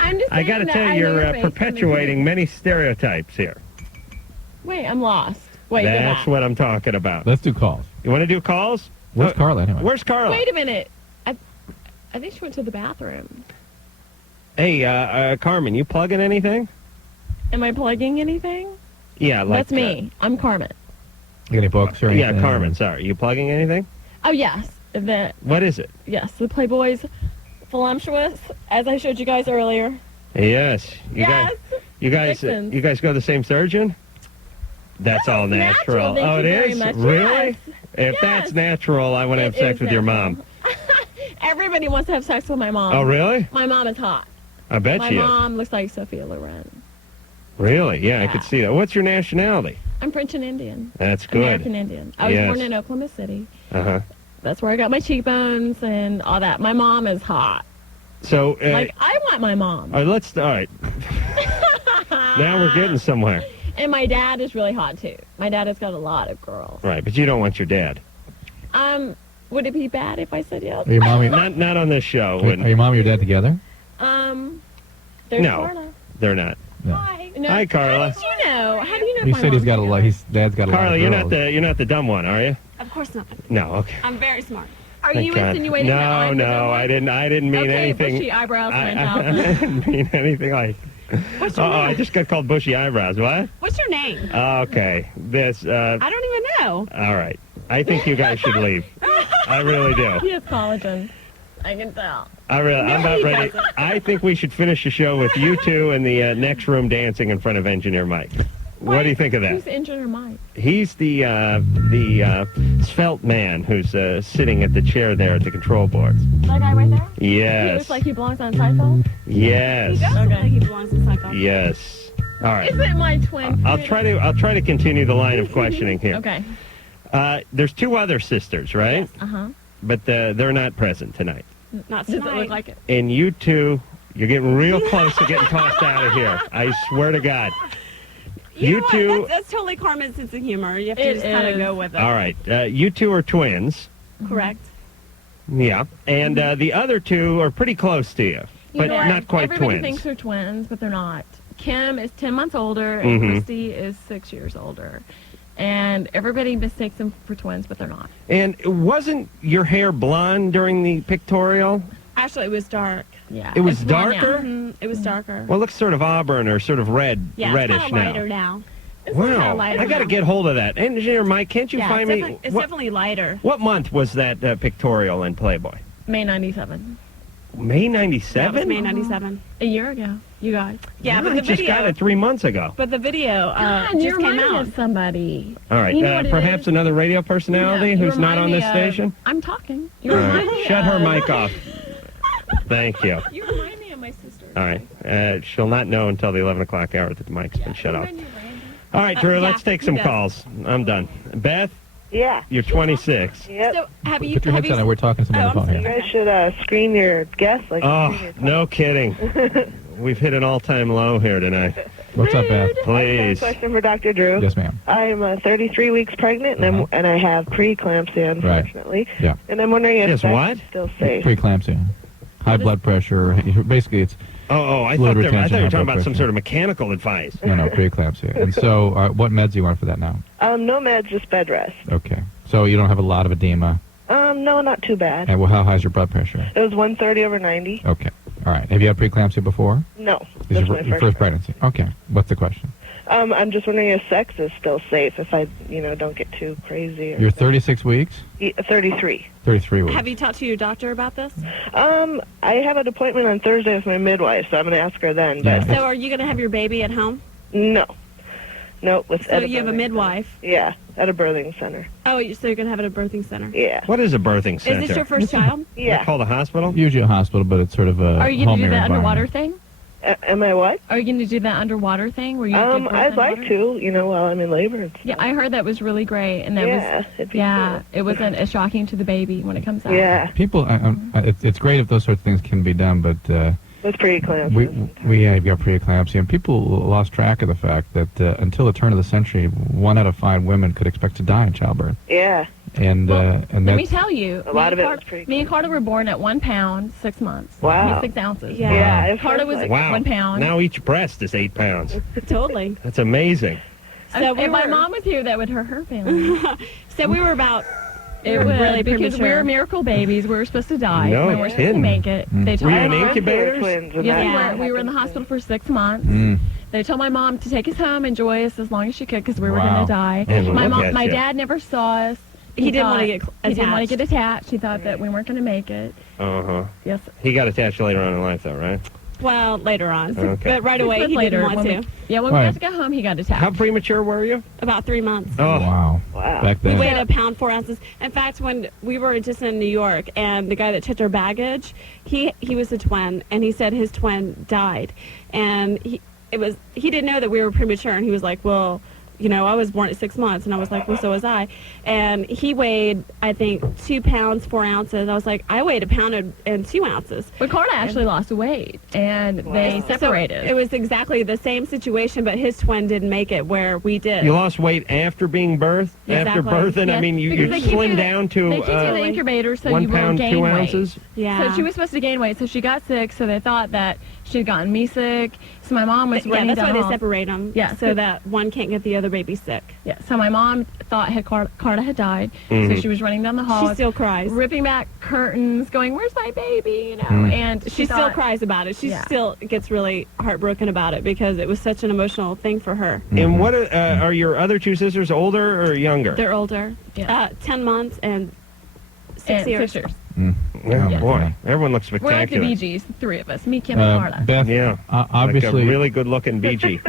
I'm just I got to tell you, you're perpetuating many stereotypes here. Wait, I'm lost. Wait, that's what I'm talking about. Let's do calls. You want to do calls? Where's Carla anyway? Where's Carla? Wait a minute. I think she went to the bathroom. Hey, Carmen, you plugging anything? Am I plugging anything? Yeah, like that's me. I'm Carmen. You got any books or anything? Yeah, Carmen. Sorry, you plugging anything? Oh yes, What is it? Yes, the Playboy's voluptuous, as I showed you guys earlier. Yes. You guys go to the same surgeon? That's all natural. Thank oh, you it very is? much. Really? Yes. If that's natural, I want to have sex with your mom. Everybody wants to have sex with my mom. Oh, really? My mom is hot. I bet my she is. My mom looks like Sophia Loren. Really? Yeah, I could see that. What's your nationality? I'm French and Indian. That's good. American Indian. I was born in Oklahoma City. Uh-huh. That's where I got my cheekbones and all that. My mom is hot. So, I want my mom. All right. Now we're getting somewhere. And my dad is really hot, too. My dad has got a lot of girls. Right, but you don't want your dad. Would it be bad if I said yes? Are your mommy, not on this show. Are your mom and your dad together? There's no, Carla. They're not. No. Hi. No. Hi, Carla. How did you know? How do you know? He said he's got a lot. Dad's got a lot. Carla, of girls. you're not the dumb one, are you? Of course not. No. Okay. I'm very smart. Are you insinuating that I'm the dumb one? I didn't mean anything. Bushy eyebrows, I didn't mean anything like. What's your name? I just got called bushy eyebrows. What? What's your name? Okay. This. I don't even know. All right. I think you guys should leave. I really do. He has collagen. I can tell. I'm about ready. I think we should finish the show with you two in the next room dancing in front of Engineer Mike. What do you think of that? Who's Engineer Mike? He's the svelte man who's sitting at the chair there at the control boards. That guy right there? Yes. He looks like he belongs on Seinfeld? Yes. He does look like he belongs in Seinfeld. Yes. All right. Is it my twin? I'll try to continue the line of questioning here. Okay. There's two other sisters, right? Yes. Uh-huh. But they're not present tonight. Not Does it tonight. look like it? And you two, you're getting real close to getting tossed out of here. I swear to God. You know two. what? That's totally Carmen's sense of humor. You have to It just kind of is. go with it. All right. You two are twins. Correct. Yeah. And the other two are pretty close to you, but You know, not quite everybody twins. thinks they're twins, but they're not. Kim is 10 months older, and Christy is 6 years older. And everybody mistakes them for twins, but they're not. And wasn't your hair blonde during the pictorial? Actually, it was dark. Yeah. It was it's blonde now. darker? It was darker. Well, it looks sort of auburn or sort of reddish it's kind of now. lighter now. Wow, lighter I got to now. get hold of that. Engineer Mike, can't you Yeah, find it's me? It's definitely lighter. What month was that pictorial in Playboy? May 97. May That was 97? May 97. A year ago, you guys. Yeah, I but the just video. got it 3 months ago. But the video God, just you came remind me out. of somebody. All right, You know what it perhaps is? another radio personality No, you who's not remind on this me of- station? I'm talking. You All remind right, me shut her of- mic off. Thank you. You remind me of my sister. All right, she'll not know until the 11 o'clock hour that the mic's been shut off. Remind me of Randy. All right, Drew, yeah, let's take some he does. calls. I'm done. Beth, Yeah. you're 26. Yep. So have you? Put your have headset you? on. We're talking to somebody on the I'm phone You here. guys should screen your guests. Like Oh, no kidding. We've hit an all-time low here tonight. What's up, Beth? Please. Question for Dr. Drew. Yes, ma'am. I'm 33 weeks pregnant, and, and I have preeclampsia, unfortunately. Yeah. And I'm wondering if Yes, that's what? still safe. Preeclampsia. High blood pressure. Basically, it's I Fluid thought you retention, were high talking blood about some pressure. sort of mechanical advice. preeclampsia. And so, what meds do you want for that now? No meds, just bed rest. Okay. So you don't have a lot of edema. No, not too bad. And how high's your blood pressure? It was 130/90. Okay. All right. Have you had preeclampsia before? No, This that's is my your first pregnancy. Okay. What's the question? I'm just wondering if sex is still safe if I, don't get too crazy. Or You're 36 weeks? 33. 33 weeks. Have you talked to your doctor about this? I have an appointment on Thursday with my midwife, so I'm going to ask her then. But So are you going to have your baby at home? no, with So at a you have a birthing midwife. center. Yeah, at a birthing center. Oh, so you're going to have it at a birthing center. Yeah. What is a birthing center? Is this your first child? Is it Yeah. called a hospital? Usually a hospital, but it's sort of a Are you going to do homier that underwater environment. thing? Am I what? Are you going to do that underwater thing where you give birth I'd like underwater? to, while I'm in labor and stuff. Yeah, I heard that was really great, and that Yeah, was it'd be cool. it wasn't as shocking to the baby when it comes out. Yeah, People, it's great if those sorts of things can be done, but with preeclampsia. we have got preeclampsia, and people lost track of the fact that until the turn of the century, 1 out of 5 women could expect to die in childbirth. Yeah, and Let me that's tell you, A lot of it was pretty me and Carter were born at 1 pound, 6 months. Wow. 6 ounces. Yeah. Yeah, I've Carter heard was like, Wow. 1 pound. Now each breast is 8 pounds. Totally. That's amazing. So we if my were- mom was here, that would hurt her feelings. So we were about. It were would, really because we premature. were miracle babies. We were supposed to die. No we were supposed to kidding. make it. They told Were you my in mom. incubators? Twins and Yes, that we were in the happened hospital for 6 months. Mm. They told my mom to take us home, enjoy us as long as she could, because we were Wow. going to die. And My look at my ya. dad never saw us. He didn't thought- want to get He didn't want to attached. get attached. He thought that we weren't going to make it. Uh-huh. Yes. He got attached later on in life, though, right? Well, later on. Okay. But right away, But he later, didn't want when to. Yeah, when Right. we got to go home, he got attached. How premature were you? About 3 months. Oh, wow. Wow. Back We then. weighed a pound 4 ounces. In fact, when we were just in New York, and the guy that checked our baggage, he was a twin, and he said his twin died, and he didn't know that we were premature, and he was like, well, you know, I was born at 6 months, and I was like, well, so was I, and he weighed, I think, 2 pounds 4 ounces. I was like, I weighed a pound and 2 ounces. But Carter actually lost weight, and they separated. So it was exactly the same situation, but his twin didn't make it where we did. you lost weight after being birthed? After Exactly. birthing? I Yes, mean, because you they keep slimmed you- down to They keep you in the incubator so 1 you won't pound, gain 2 weight. ounces? Yeah. So she was supposed to gain weight, so she got sick, so they thought that she'd gotten me sick. So my mom was Yeah, running that's down why the they hall. separate them. Yeah. So that one can't get the other baby sick. Yeah, so my mom thought Carter had died, Mhm. so she was running down the hall, She still cries. ripping back curtains, going, "Where's my baby?" You know, Mm. and She still thought- cries about it. She Yeah. still gets really heartbroken about it because it was such an emotional thing for her. And what are your other 2 sisters older or younger? They're older, Yeah. 10 months and 6 And years. 6 years. Mm. Oh, Yeah. boy. Everyone looks We're like the spectacular. Bee Gees, the 3 of us, me, Kim, and Carter. Beth, Yeah. obviously, Like a really good-looking BG.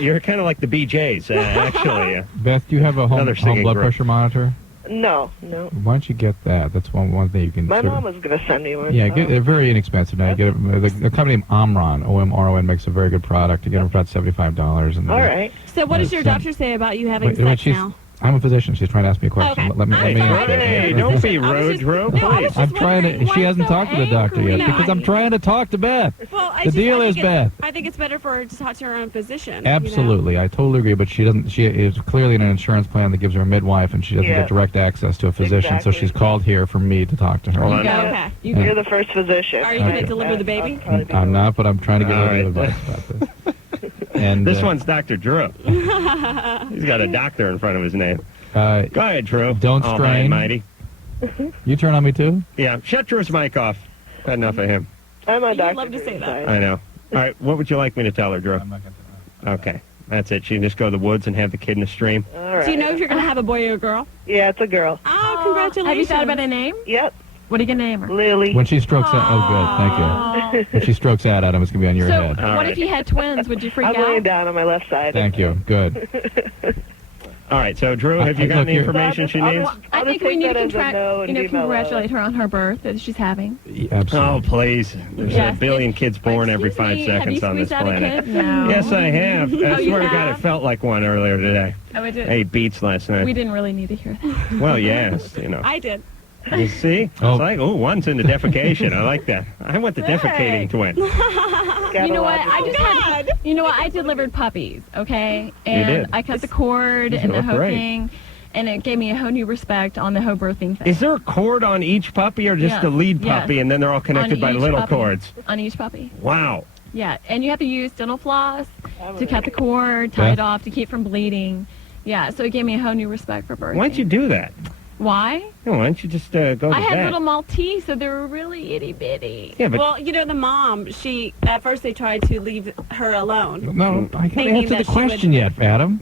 you're kind of like the BJs, actually. Beth, do you have a home Another singing blood group. pressure monitor? No. Why don't you get that? That's one thing you can. My sort of- mom was going to send me one. Yeah, they're very inexpensive. Now you get the company Omron, OMRON, makes a very good product. You get them for about $75. And All right. So what does your That's, doctor say about you having Wait, sex she's- now? I'm a physician. She's trying to ask me a question. Okay. Let me Hey, answer. hey, don't be I was rude, just- Drew, no, I was please. just I'm trying to. wondering She why hasn't so talked to the doctor yet angry. because I'm trying to talk to Beth. Well, The deal is, Beth. I think it's better for her to talk to her own physician. you know? Absolutely, I totally agree. But she doesn't. She is clearly in an insurance plan that gives her a midwife, and she doesn't Yeah. get direct access to a physician. So Exactly. she's called here for me to talk to her. Hold You on. go. Okay. You You're the first physician. Are you going Okay. to deliver the baby? I'll probably be I'm the not, but I'm trying to get All a little right. advice about this. And This one's Dr. Drew. He's got a doctor in front of his name. Go ahead, Drew. Don't Oh, strain. mighty. you turn on me too. Yeah, shut Drew's mic off. Had enough of him. I'm a You'd doctor. love to say that. side. I know. All right, what would you like me to tell her, Drew? Okay, that's it. She can just go to the woods and have the kid in the stream. All right. Do you know if you're going to have a boy or a girl? Yeah, it's a girl. Oh, congratulations. Have you thought about a name? Yep. What are you going to name her? Lily. When she strokes out, oh good, thank you. When she strokes out, Adam, it's gonna be on your So, head. All what right. if you had twins? Would you freak I'm laying out? down on my left side. Thank you. Good. All right, so Drew, have you Look, gotten the you're- information she needs? I I'll think just we take need to that as a no and be congratulate her on her birth that she's having. Oh, Absolutely. please. There's Yes, a billion kids born every Excuse 5 me, seconds have on you this squeezed out a planet. kid? No. Yes, I have. I Oh, you swear to God, it have? felt like one earlier today. Oh, we did. I ate beets last night. We didn't really need to hear that. Well, yes, you know. I did. You see? Oh. It's like, one's into defecation. I like that. I want the defecating twin. You know what? I just God. had. You know what? I delivered puppies. Okay, and did. I cut the cord You and the look whole great. thing, and it gave me a whole new respect on the whole birthing thing. Is there a cord on each puppy or just Yes, the lead yes. puppy and then they're all connected On by each little puppy. cords? On each puppy. Wow. Yeah, and you have to use dental floss to cut the cord, tie it off to keep from bleeding. Yeah, so it gave me a whole new respect for birthing. Why don't you do that? Why? Why don't you just go to I had vet? little Maltese, so they were really itty bitty. Yeah, but Well, you know, the mom, at first they tried to leave her alone. No, I can't Thinking answer the that she question would- yet, Adam.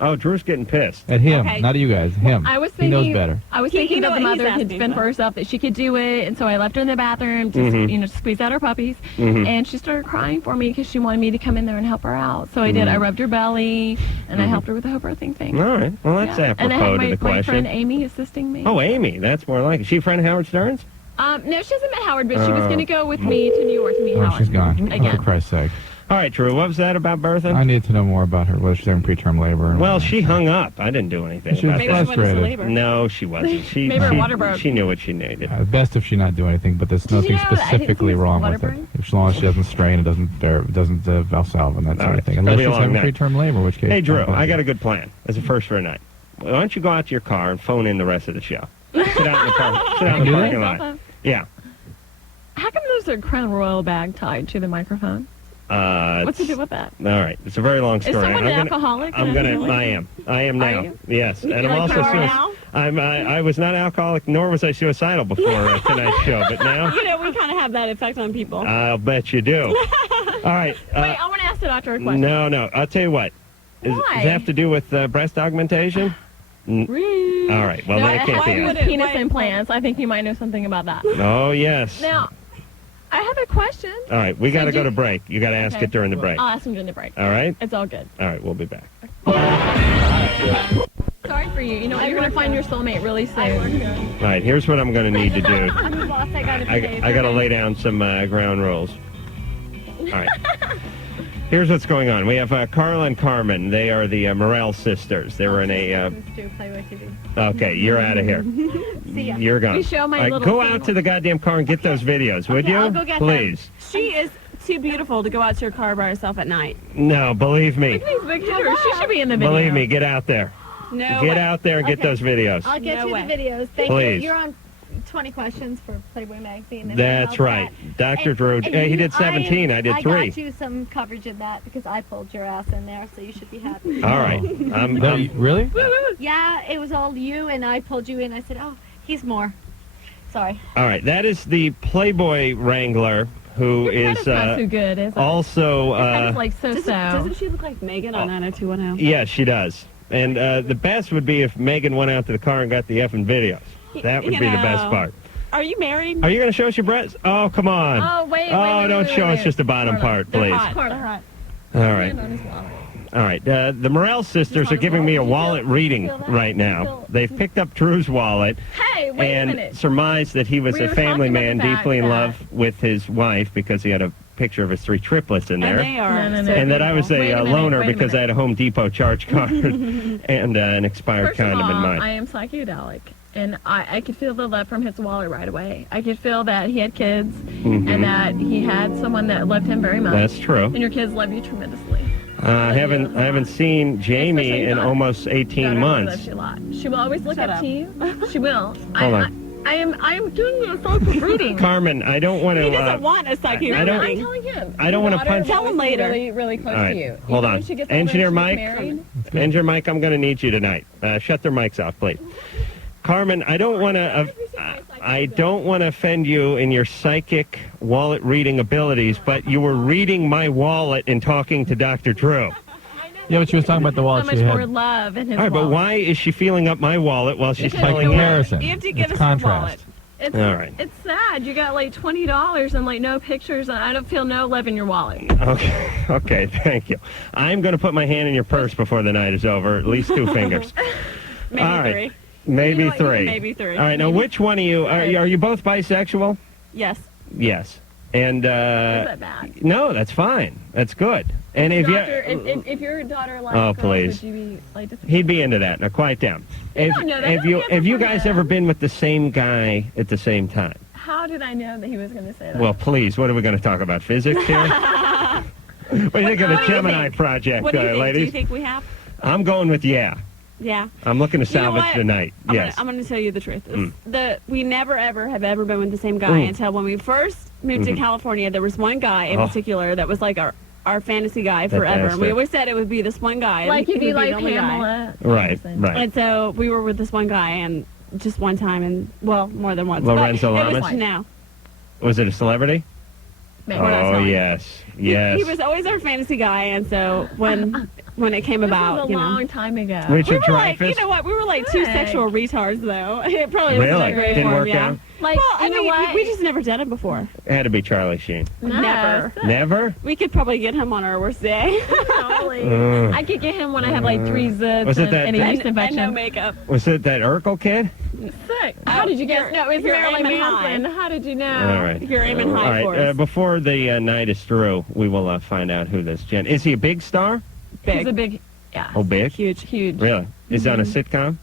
Oh, Drew's getting pissed. At him, Okay. not at you guys. Him. I was He thinking. knows better. I was He- thinking you know that the what he's mother had asking fend for. for herself that she could do it, and so I left her in the bathroom to Mhm. to squeeze out her puppies, Mhm. and she started crying for me because she wanted me to come in there and help her out. So I did. I rubbed her belly, and I helped her with the whole birthing thing. All right. Well, that's Yeah. And I had apropos my, to the my question. friend Amy assisting me. Oh, Amy. That's more like it. Is she a friend of Howard Stern's? No, she hasn't met Howard, but she was going to go with me to New York to meet Oh, Howard. she's gone. Oh, Again. for Christ's sake. All right, Drew. What was that about birthing? I need to know more about her, whether she's having preterm labor. and Well, all she that. hung up. I didn't do anything She was about Maybe she that. went into frustrated. labor. No, she wasn't. She, Maybe her she, water broke. she knew what she needed. Best if she not do anything, but there's Did you nothing know that I didn't specifically see wrong water with it. burn? As long as she doesn't strain and doesn't Valsalva and that All sort right. of thing. It'll Unless be a she's long having night. preterm labor, in which case. Hey, Drew. I'm glad. I got a good plan. As a first for a night. Why don't you go out to your car and phone in the rest of the show? Sit out in the parking lot. Yeah. How come there's a Crown Royal bag tied to the microphone? What's to do with that? All right. It's a very long story. Is someone an alcoholic? I am now. you? Yes. And I'm like also now? I was not alcoholic, nor was I suicidal before tonight's show. But now, You know, we kind of have that effect on people. I'll bet you do. All right. Wait, I want to ask the doctor a question. No. I'll tell you what. Does Why? it have to do with breast augmentation? Rude. All right. Well, No, that it can't has be to do it. with penis implants. I think you might know something about that. Oh, yes. Now, I have a question. All right. We got to do- go to break. You got to ask Okay. it during the break. I'll ask him during the break. All right? It's all good. All right. We'll be back. Sorry for you. You know, you're going to find your soulmate really soon. All right. Here's what I'm going to need to do. I'm the boss. I got to I got to lay down some ground rules. All right. Here's what's going on. We have Carolla and Carmen. They are the Morrell sisters. They were in a... Playboy TV. Okay, you're out of here. See ya. You're gone. We show my All right, little go thing. out to the goddamn car and get those videos, would you? I'll go get them. Please. She is too beautiful to go out to your car by herself at night. No, believe me. These pictures. She should be in the video. Believe me, get out there. No Get way. out there and get Okay. those videos. I'll get No you way. the videos. Thank Please. you. You're on 20 questions for Playboy magazine. and That's all right. that. Dr. Drew, And he did 17. I did 3. I got you some coverage in that because I pulled your ass in there, so you should be happy. All right. Really? Yeah, it was all you, and I pulled you in. I said, oh, he's more. Sorry. All right. That is the Playboy Wrangler, who Your is credit's not too good, is it? also... It's like so-so. Doesn't she look like Megan on 90210? Yes, she does. And the best would be if Megan went out to the car and got the effing videos. That would You be the best know. part. Are you married? Are you going to show us your breasts? Oh, come on. Oh, wait. Don't show us just the bottom part, They're please. hot. They're hot. All right. Hand on his wallet. All right. The Morrell sisters are giving me a wallet reading right now. They've picked up Drew's wallet Hey, wait a and minute. surmised that he was We a were family talking about man the fact deeply in that- love with his wife because he had a picture of his 3 triplets in And there. they are. No. so And that I was Wait a a minute, loner wait a because I minute. had a Home Depot charge card and an expired First of condom in all, mine. I am psychedelic, and I could feel the love from his wallet right away. I could feel that he had kids and that he had someone that loved him very much. That's true. And your kids love you tremendously. I haven't seen Jamie Especially in daughter. almost 18 Daughter months. loves you a lot. She will always look Shut up up. to you. She will. Hold on. I am doing a social reading. Carmen, I don't want to. He doesn't want a psychic I don't- I'm reading. telling him. I don't wanna Your daughter punch- will Tell him always be later. Really, really close All right, to you. hold Even on. when she gets older and Engineer she's Mike? married. Engineer Mike, I'm going to need you tonight. Shut their mics off, please. Carmen, I don't want to. I don't want to offend you in your psychic wallet reading abilities, but you were reading my wallet and talking to Dr. Drew. Yeah, but she was talking about the So wallet much she more had. love in his All right, but wallet. why is she feeling up my wallet while she's Because telling By you? comparison. You have to give It's us contrast. It's, All right. It's sad. You got like $20 and like no pictures, and I don't feel no love in your wallet. Okay, thank you. I'm going to put my hand in your purse before the night is over, at least 2 fingers. Maybe All right. 3. Maybe You know what, 3. Maybe 3. All right, now which one of you, are you both bisexual? Yes. Yes. And, Is that bad? no, that's fine. That's good. And if Doctor, you, if your daughter likes Oh, girls, please. would you be like disappointed? he'd be into that. Now, quiet down. If, don't know that. if Don't you, get have you before guys that. ever been with the same guy at the same time? How did I know that he was going to say that? Well, please, what are we going to talk about? Physics here? What do you think of the Gemini project, What do you think? ladies? Do you think we have? I'm going with yeah. Yeah. I'm looking to You know salvage what? the night. Yes. I'm gonna tell you the truth. Mm. We never ever have ever been with the same guy until when we first moved to California. There was one guy in Mm-hmm. Oh. particular that was like our fantasy guy That forever. And we bastard. always said it would be this one guy. like and you'd he be would like the only guy. Pamela. Right, Anderson. right. And so we were with this one guy and just one time and well more than once. Lorenzo but it Lamas? was no. Was it a celebrity? Maybe. We're not Oh, telling. yes. Yes. He was always our fantasy guy, and so when it came This about, was a you know. long time ago. We Richard were like, Dreyfuss? you know what? We were like 2 Good. sexual retards, though. It probably wasn't Really? that great Didn't for him, work yeah. out? Like, Well, I you know mean, what? we just never done it before. It had to be Charlie Sheen. No, Never. Never? We could probably get him on our worst day. Probably. Ugh. I could get him when I have like 3 zits Was it that- and a yeast and infection. no makeup. Was it that Urkel kid? Sick. How did you guess? No, it's you're Marilyn aiming Manson. high. How did you know? All right. You're aiming All high right. for us. Before the night is through, we will find out who this Jen. Is he a big star? Big. He's a big, yeah. Oh, big? Huge. Huge. Really? Is he on a sitcom?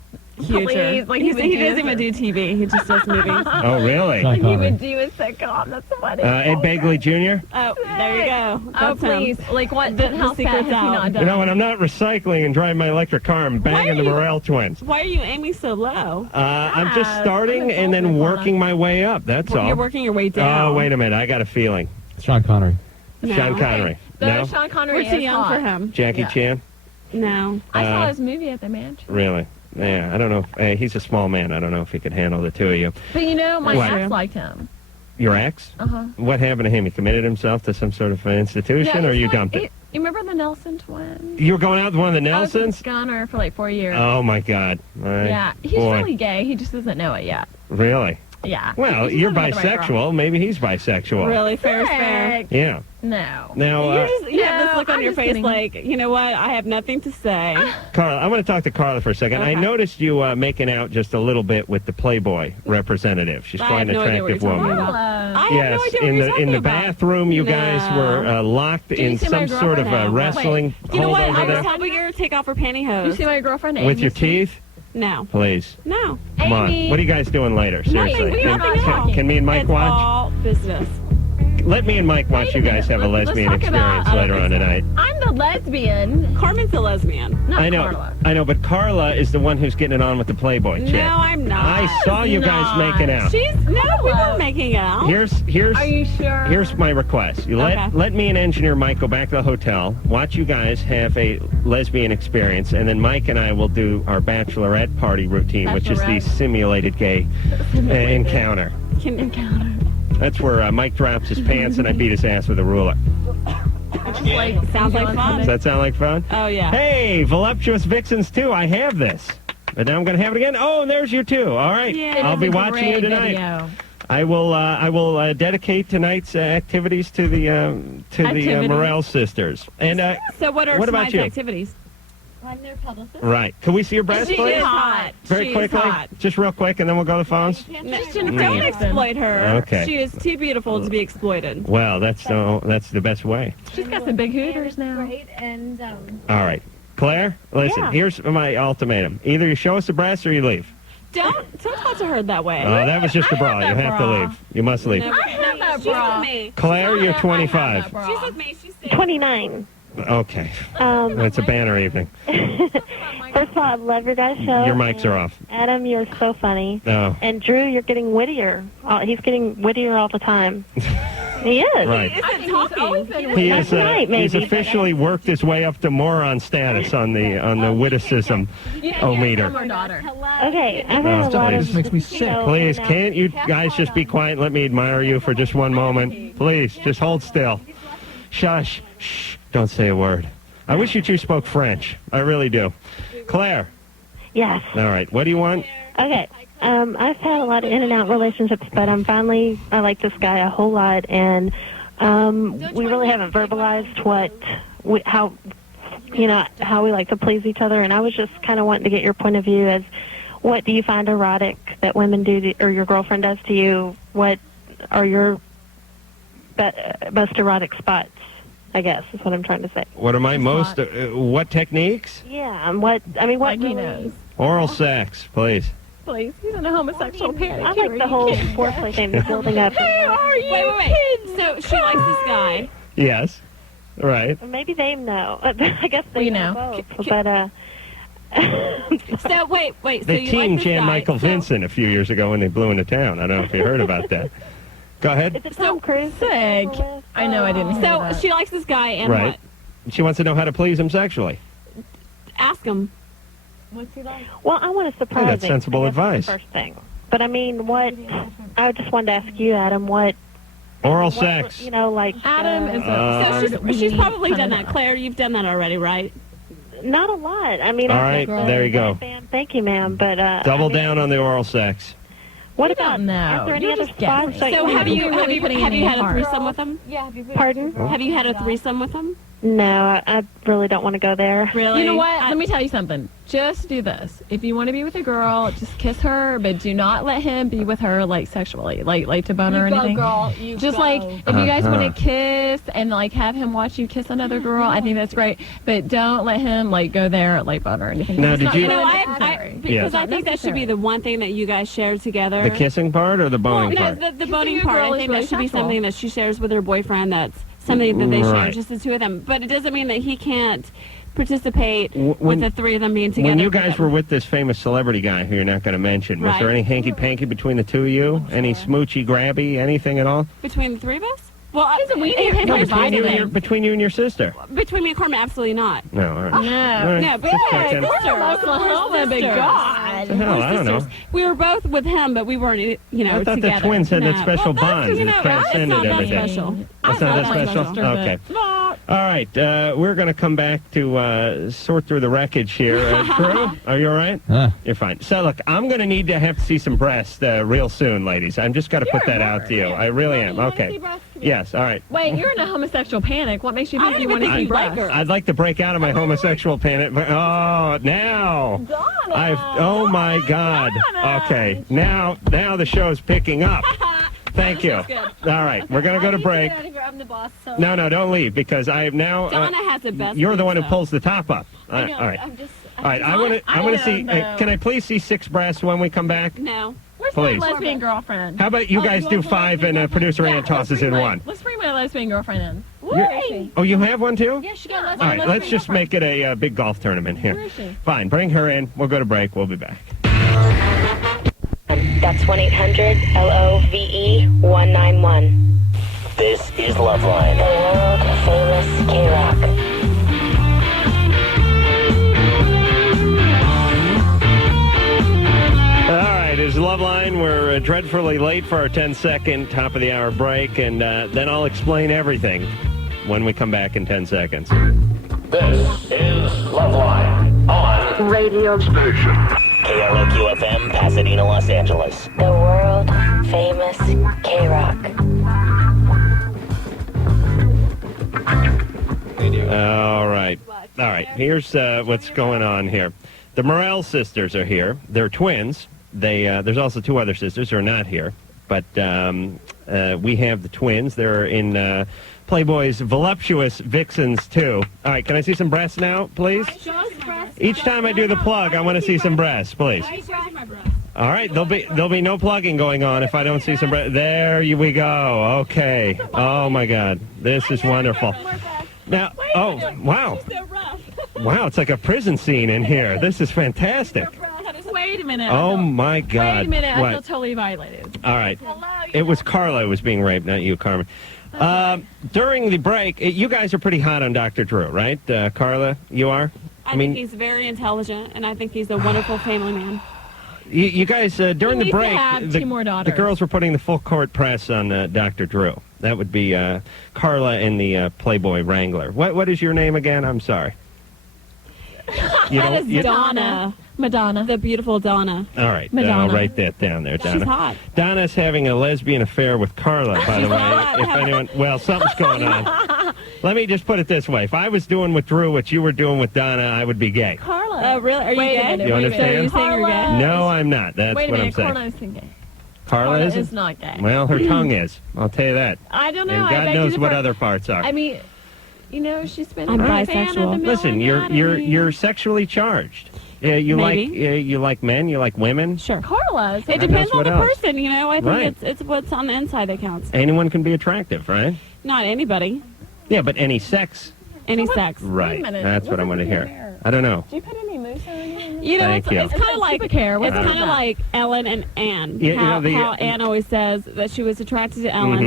huger. Please, like he he would he do doesn't even do TV. He just does movies. Oh, really? Sean He Connery. would do a sitcom. That's funny. Ed Begley Jr.? Oh, there you go. Oh, That's him. please. Like, what The house secret's has he out. not done? You know, when I'm not recycling and driving my electric car, I'm banging the you- Morrell Twins. Why are you aiming so low? I'm just Ah, starting I'm and then insulted, working my way up. That's all. You're working your way down. Oh, wait a minute. I got a feeling. Sean Connery. No. Sean Connery. Though No? Sean Connery We're too is young hot. for him. Jackie Yeah. Chan? No. I saw Uh, his movie at the mansion. Really? Yeah, I don't know. He's a small man. I don't know if he could handle the two of you. But you know, my What? ex liked him. Your ex? Uh-huh. What happened to him? He committed himself to some sort of institution, or he's you like- dumped it? You remember the Nelson twins? You were going out with one of the I was with Nelsons? Gunner for like 4 years. Oh, my God. Yeah, he's Boy. really gay. He just doesn't know it yet. Really? Yeah. Well, He just you're doesn't know the right girl. bisexual. Maybe he's bisexual. Really? Fair is fair. Heck, Yeah. No. Now, You have this No, look on I'm your just face kidding. like, you know what? I have nothing to say. Carla, I want to talk to Carla for a second. I Okay. noticed you making out just a little bit with the Playboy representative. She's I quite have an no idea what attractive you're talking woman. about. Hello. I have Yes, no idea what in you're the talking about. bathroom, you guys No. were locked Did you in see my some sort of girlfriend? wrestling You know hold what? over I was there helping her take off her You pantyhose. see my girlfriend Amy? with your teeth. No. Please, No. come on. Amy. What are you guys doing later? Seriously, Nothing. We are not nothing at all. talking. can me and Mike It's watch? all business. Let me and Mike watch Wait a you guys minute. have a Let's lesbian talk about- experience I don't later on think so. tonight. I'm the lesbian, Carmen's a lesbian. not I know, Carla. I know, but Carla is the one who's getting it on with the Playboy chick. No, I'm not. I saw you guys not. making out. We were making out. Here's Are you sure? Here's my request. You Okay. let me and engineer Mike go back to the hotel, watch you guys have a lesbian experience, and then Mike and I will do our bachelorette party routine, which is the Bachelorette. simulated gay encounter. encounter. That's where Mike drops his pants and I beat his ass with a ruler. Like, Sounds like fun. Does that sound like fun? Oh, yeah. Hey, Voluptuous Vixens 2, I have this. But now I'm going to have it again. Oh, and there's your 2. All right. Yeah. I'll It's be a watching you great tonight. video. I will dedicate tonight's activities to the Activities. Morrell sisters. And So what are What about tonight's you? activities? I'm their publicist. right, can we see your breast, She please? is hot. Very She is quickly, hot. just real quick, and then we'll go to the phones. No, Jennifer don't Aniston. exploit her. Okay. She is too beautiful to be exploited. Well, that's the best way. She's got some big hooters now. Great, and All right, Claire, listen. Yeah. Here's my ultimatum: either you show us the breasts or you leave. Don't talk to her that way. Oh, that was just a I bra. have You that have to bra. leave. You must leave. No, I have that she's bra. with me. Claire, you're I have 25. that bra. She's with me. She's safe. 29. Okay, Um, it's a banner evening. First of all, I love your guys' show. Your mics are off. Adam, you're so funny. Oh, And Drew, you're getting wittier. He's getting wittier all the time. He is. right. I think he's always been He Not is. tonight, He's maybe, officially worked his way up to moron status on the witticism meter. Our daughter. Okay, I've Oh, had a lot please. of... This makes me sick. you know, Please, and, can't you guys just be quiet and let me admire you for just one moment? Please, just hold still. Shush. Shh. Don't say a word. I wish you two spoke French. I really do. Claire. Yes. All right. What do you want? Okay. I've had a lot of in and out relationships, but I like this guy a whole lot, and we really haven't verbalized how we like to please each other, and I was just kind of wanting to get your point of view as what do you find erotic that women do or your girlfriend does to you? What are your most erotic spots? I guess is what I'm trying to say. What are my She's most? hot. What techniques? Yeah, what Like he really- knows. Oral sex, please. Please, he's in a homosexual panic. I here. like Are the you whole kidding? foreplay thing, the building up. Who are you Wait. kids? So she likes this guy. Yes. Right. Maybe they know. I guess they We know know. both. But So wait. So They you teamed like this Jan guy. Michael So- Vincent a few years ago when they blew into town. I don't know if you heard about that. Go ahead. is it Tom Cruise? Sick. I know I didn't hear So that. she likes this guy, and Right. She wants to know how to please him sexually. what? Ask him. what's he like? Well, I want to surprise Hey, that's him. sensible I guess advice. that's the First thing. But I mean, what? I just wanted to ask you, Adam. What? Oral what- sex. You know, like Adam is a Uh, So hard she's weed probably kind done of that. Claire, you've done that already, right? not a lot. I mean, All I right, think, there you go. Bam, thank you, ma'am. But Double I mean, down on the oral sex. What We about? don't know. Are there any You're other just guessing. spots? That So you have You're you really putting have it you in had a hard. threesome with him? Yeah, have you Pardon? Have you had a threesome with him? No, I really don't want to go there. Really? You know what? Let me tell you something. Just do this. If you want to be with a girl, just kiss her, but do not let him be with her like sexually, like to bone her or anything. girl. You Just go. like if you guys want to kiss and like have him watch you kiss another girl, I think that's great. But don't let him like go there like bone her or anything. Now, It's did not you- You know, really I necessary. because Yes. I think that should be the one thing that you guys share together. The kissing part or the boning No, part? the Kissing boning a part. girl I is think really that should be sexual. something that she shares with her boyfriend. That's something that they Right. share, just the two of them. But it doesn't mean that he can't participate When- with the three of them being together. When you guys were with this famous celebrity guy who you're not going to mention, was Right. there any hanky-panky between the two of you? Any smoochy grabby, anything at all? between the three of us. Well, we it didn't depends know on between you and your Between you and your sister? between me and Carmen, absolutely not. No, all right. All No. right, No, but just we're checking. sisters. Oklahoma, but sisters. God. The hell, I don't know. We were both with him, but we weren't, I thought together. the twins had that No. special Well, that's, bond you that know, transcended it's not that everything. special. That's not that special? sister, Okay. but- All right, we're going to come back to sort through the wreckage here. Drew, are you all right? You're fine. So, look, I'm going to need to have to see some breasts real soon, ladies. I'm just got to put that out to you. I really am. Okay. Yes, all right. Wait, you're in a homosexual panic. What makes you I think don't you even want to think see you like breasts? her. I'd like to break out of my homosexual panic, but now oh my God. Okay, now the show's picking up. Thank you. All right, we're gonna go to break. I'm the boss, so. No, don't leave because I have now. Donna has the best. You're the one who pizza. pulls the top up. All right, all right. All right, I want to see. Can I please see 6 breasts when we come back? No. Where's my Please. lesbian girlfriend? How about you guys do 5 and producer Ann tosses in one? Let's bring my lesbian girlfriend in. Oh, you have one too? Yeah, she got less. All right, let's just make it a big golf tournament Where here. is she? Fine, bring her in. We'll go to break. We'll be back. That's 1-800-LOVE-191. This is Loveline. The world famous K-Rock. All right, it's Loveline. We're dreadfully late for our 10-second top of the hour break, and then I'll explain everything when we come back in 10 seconds. This is Loveline on Radio Station. KLOQ-FM, Pasadena, Los Angeles. The world famous K-Rock. All right. Here's what's going on here. The Morrell sisters are here. They're twins. There's also 2 other sisters who are not here, but we have the twins. They're in Playboy's Voluptuous Vixens 2. All right, can I see some breasts now, please? Each time I do the plug, I want to see some breasts, please. All right, there'll be no plugging going on if I don't see some breasts. There we go. Okay. Oh my God, this is wonderful. Now, oh wow, wow, it's like a prison scene in here. This is fantastic. Wait a minute. Oh my God. Wait a minute. I What? feel totally violated. All right. It was Carla who was being raped, not you, Carmen. During the break, you guys are pretty hot on Dr. Drew, right? Carla, you are? I think he's very intelligent, and I think he's a wonderful family man. You guys, during the He needs to break, have 2 more the daughters. girls were putting the full court press on Dr. Drew. That would be Carla and the Playboy Wrangler. What is your name again? I'm sorry. That is Donna. Madonna. The beautiful Donna. All right, Madonna. I'll write that down there, Donna. She's hot. Donna's having a lesbian affair with Carla, by the way. not. If anyone, well, something's going on. Let me just put it this way: if I was doing with Drew what you were doing with Donna, I would be gay. Carla. Oh, really? Are you Wait a gay? minute. You wait a understand? minute. So you're saying you're Carla gay? No, I'm not. That's Wait a what I'm minute. saying. Carla isn't gay. Carla is isn't? not gay. Well, her tongue is. I'll tell you that. I don't know. And I God beg to knows what differ. other parts are. I mean, you know, she's been I'm a fan of the bisexual. male Listen, anatomy. you're sexually charged. You Maybe. you like men, you like women. Sure. Carla's. It depends what on the else. person, you know. I think Right. it's what's on the inside that counts. Anyone can be attractive, right? Not anybody. Yeah, but any sex. Any sex. Right. minute. That's what I want to hear. hair? I don't know. Do you put any mousse on it? You know, Thank you. it's kind of like pubic hair. It's What's kind that? of like Ellen and Anne. Yeah, you how, know, the- how Anne always says that she was attracted to Ellen. Mhm.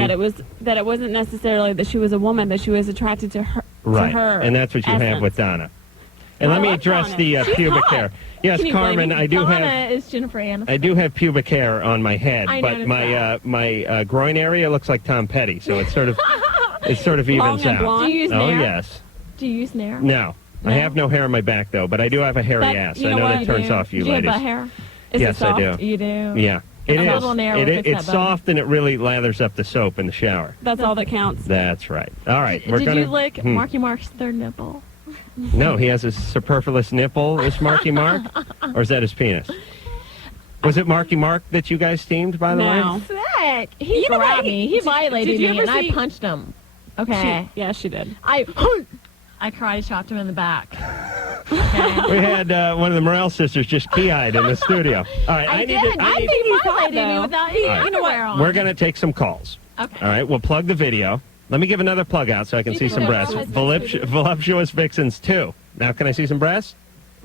That it wasn't necessarily that she was a woman. That she was attracted to her. Right. To her And that's what you have essence. with Donna. And I let me love address Donna. the She's pubic hot. hair. Yes, Can you blame Carmen, me? I do have. Donna is Jennifer Aniston. I do have pubic hair on my head, I but noticed my that. my groin area looks like Tom Petty, so it sort of Long evens and out. blonde? Do you use Oh Nair? yes. Do you use Nair? No, I No? have no hair on my back though, but I do have a hairy But ass. you I know know what? that turns off you do you ladies. have butt hair? Is Yes, it soft? I do. You do? Yeah. It A is. little narrow if it's It's that button. soft and it really lathers up the soap in the shower. That's all that counts. That's right. All right. Did you lick Marky Mark's third nipple? No, he has a superfluous nipple, is Marky Mark? Or is that his penis? Was it Marky Mark that you guys teamed, by the No. way? Sick. He grabbed me. He violated did you me, ever and I see- punched him. Okay. She did. I karate chopped him in the back. Okay. We had one of the Morrell sisters just key-eyed in the studio. All right, I need did. to- I need- think he violated me though. without any underwear on. We're going to take some calls. Okay. All right, we'll plug the video. Let me give another plug out so I can see some breasts. Voluptuous Vixens 2. Now, can I see some breasts?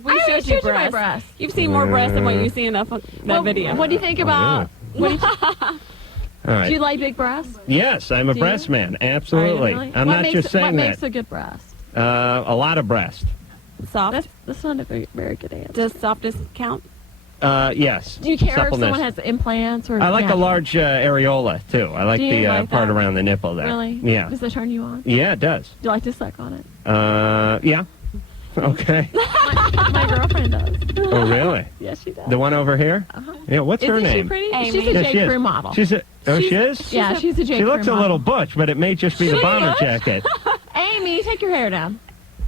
We I already showed you showed you my breasts. breasts. You've seen more breasts than what you see enough on that video. What do you think about? What do you, All right. do you like big breasts? Yes, I'm a Do breast you? man. Absolutely. Really? I'm What not makes, just saying what makes that. a good breast? A lot of breast. Soft. That's not a very good answer. Does softness count? Yes. Do you care if Suppleness. someone has implants or? I like a natural? large areola, too. I like Do you the like part that? around the nipple there. Really? Yeah. Does it turn you on? Yeah, it does. Do you like to suck on it? Yeah. Okay. My girlfriend does. Oh, really? Yes, she does. The one over here? Uh-huh. Yeah, what's her Isn't she name? pretty? Amy. She's a Yeah, J. she is. Crew model. She is? Yeah, she's a J. She Crew looks a model. little butch, but it may just be the bomber jacket. Amy, take your hair down.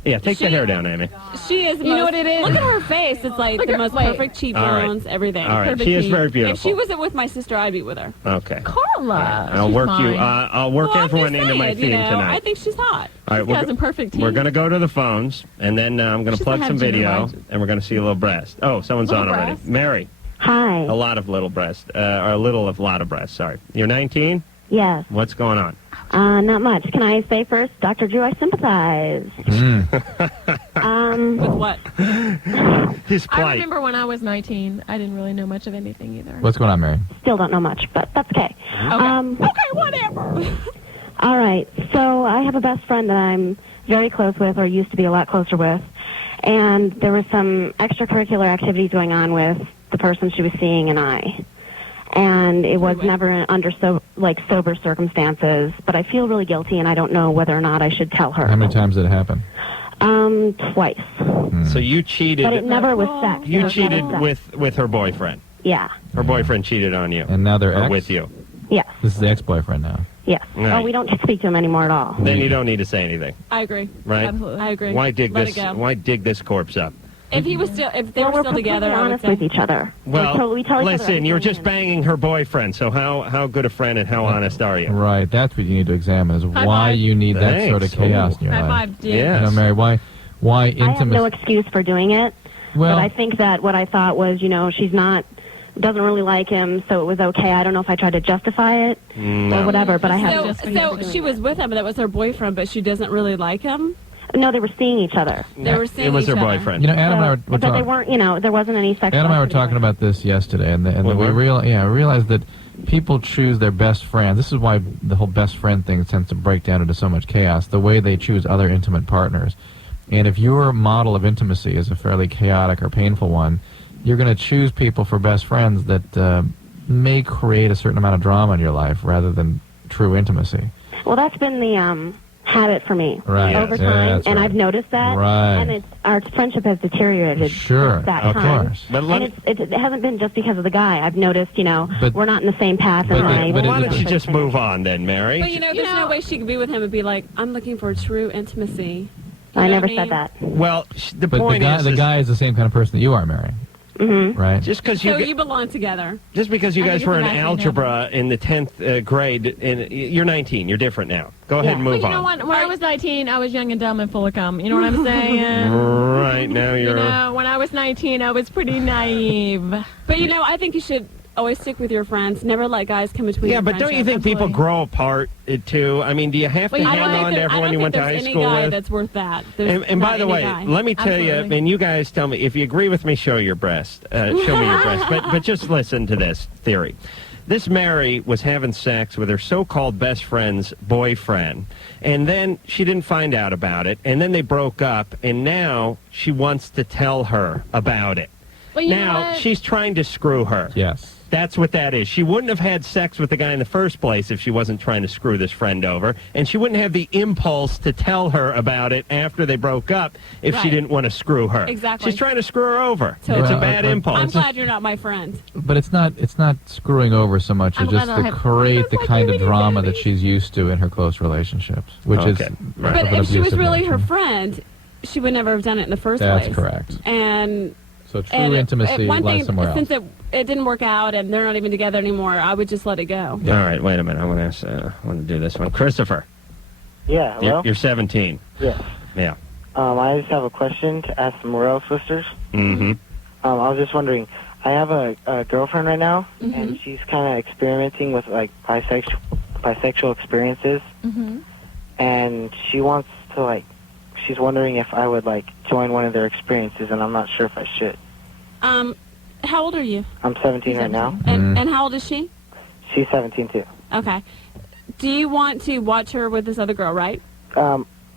Yeah, take the hair down, Amy. She is. You know what it is? Look at her face. It's like the most perfect cheekbones, everything. All right, Perfect she is teeth. very If beautiful. she wasn't with my sister, I'd be with her. Okay. Carla. I'll she's work mine. you. I'll work Well, I'm everyone just into my saying, theme you know, tonight. I think she's hot. All right, She has some perfect teeth. we're going to go to the phones, and then I'm going to She plug doesn't some have gender video, bias. and we're going to see a little breast. Oh, someone's Little on already. breast? Mary, Hi. a lot of little breast, or a lot of breast. Sorry, you're 19. Yes. What's going on? Not much. Can I say first, Dr. Drew, I sympathize. With what? His I plight. remember when I was 19, I didn't really know much of anything either. What's going on, Mary? Still don't know much, but that's okay. Okay, whatever. All right. So I have a best friend that I'm very close with, or used to be a lot closer with, and there was some extracurricular activities going on with the person she was seeing and I. And it was never under sober circumstances, but I feel really guilty, and I don't know whether or not I should tell her. How many times did it happen? Twice. So you cheated. But it never was sex. It You was cheated never sex. with her boyfriend. Yeah. Her boyfriend cheated on you. And now they're or ex? with you. Yes. This is the ex-boyfriend now. Yes. Right. Oh, we don't speak to him anymore at all. Then you don't need to say anything, I agree. right? Absolutely. I agree. Why dig Let this? it go. Why dig this corpse up? If they were Well, still we're completely together, I would honest say. with each other. Well, we tell each other listen, you were everything just banging her boyfriend, so how good a friend and how honest are you? Right, that's what you need to examine, is High why five. you need that sort of Thanks. chaos Ooh. in your High life. five, dude. Yeah. You know, Mary, why I have no intimacy? excuse for doing it, Well, but I think that what I thought was, she's not, doesn't really like him, so it was okay. I don't know if I tried to justify it or whatever, but I have So she was with him, and that was her boyfriend, but she doesn't really like him. No, they were seeing each other. They were seeing It was each her other. boyfriend. you know, Adam and I were but they talking. weren't, there wasn't any sexual Adam and I were activity talking going on. about this yesterday, and We we were? realized that people choose their best friends. This is why the whole best friend thing tends to break down into so much chaos. The way they choose other intimate partners, and if your model of intimacy is a fairly chaotic or painful one, you're going to choose people for best friends that may create a certain amount of drama in your life rather than true intimacy. Well, that's been the habit for me Right. over Yeah, time, that's and right. I've noticed that. Right. And our friendship has deteriorated Sure, since that of time. course. But let And it hasn't been just because of the guy. I've noticed, But- we're not in the same path in but- life. but Why it- don't you just move on then, Mary? But there's no way she could be with him and be like, "I'm looking for true intimacy." You I know never what I said that. Well, the But point is, the guy is the same kind of person that you are, Mary. Mm-hmm. Right? just because So you belong together. just because you I guys think were it's in a match algebra in the 10th grade, and you're 19, you're different now. Go ahead and Well, move you know on. what? When I was 19, I was young and dumb and full of cum. You know what I'm saying? Right now You you're. know, when I was 19, I was pretty naive. But I think you should always stick with your friends. Never let guys come between. Yeah, your but don't you friendship. think people absolutely. grow apart too? I mean, do you have to Well, you hang know what? on to everyone you went to high any school guy with? that's worth that. And by the way, let me tell you, Absolutely. and you guys tell me, if you agree with me, show your breast. Show me your breast. But just listen to this theory. This Mary was having sex with her so-called best friend's boyfriend, and then she didn't find out about it, and then they broke up, and now she wants to tell her about it. Well, you know Now, what? she's trying to screw her. Yes. That's what that is. She wouldn't have had sex with the guy in the first place if she wasn't trying to screw this friend over, and she wouldn't have the impulse to tell her about it after they broke up if she Right. didn't want to screw her. Exactly. She's trying to screw her over. Totally. It's a Well, bad impulse. I'm glad you're not my friend. But it's not screwing over so much I'm as just glad I to have create friends the like kind you of and drama Debbie. that she's used to in her close relationships, which is Okay. Right. But of an if she was abusive really her nature. friend, she would never have done it in the first That's place. correct. And So true and intimacy one lies thing, somewhere else. since it didn't work out and they're not even together anymore, I would just let it go. All right, wait a minute. I want to do this one. Christopher, Yeah, hello? you're 17. Yes. Yeah. I just have a question to ask the Morrell sisters. Mm-hmm. I was just wondering, I have a girlfriend right now, Mm-hmm. and she's kind of experimenting with, like, bisexual experiences, and she wants to, like, she's wondering if I would, like, join one of their experiences, and I'm not sure if I should. How old are you? I'm 17 right now. And how old is she? She's 17, too. Okay. Do you want to watch her with this other girl, right?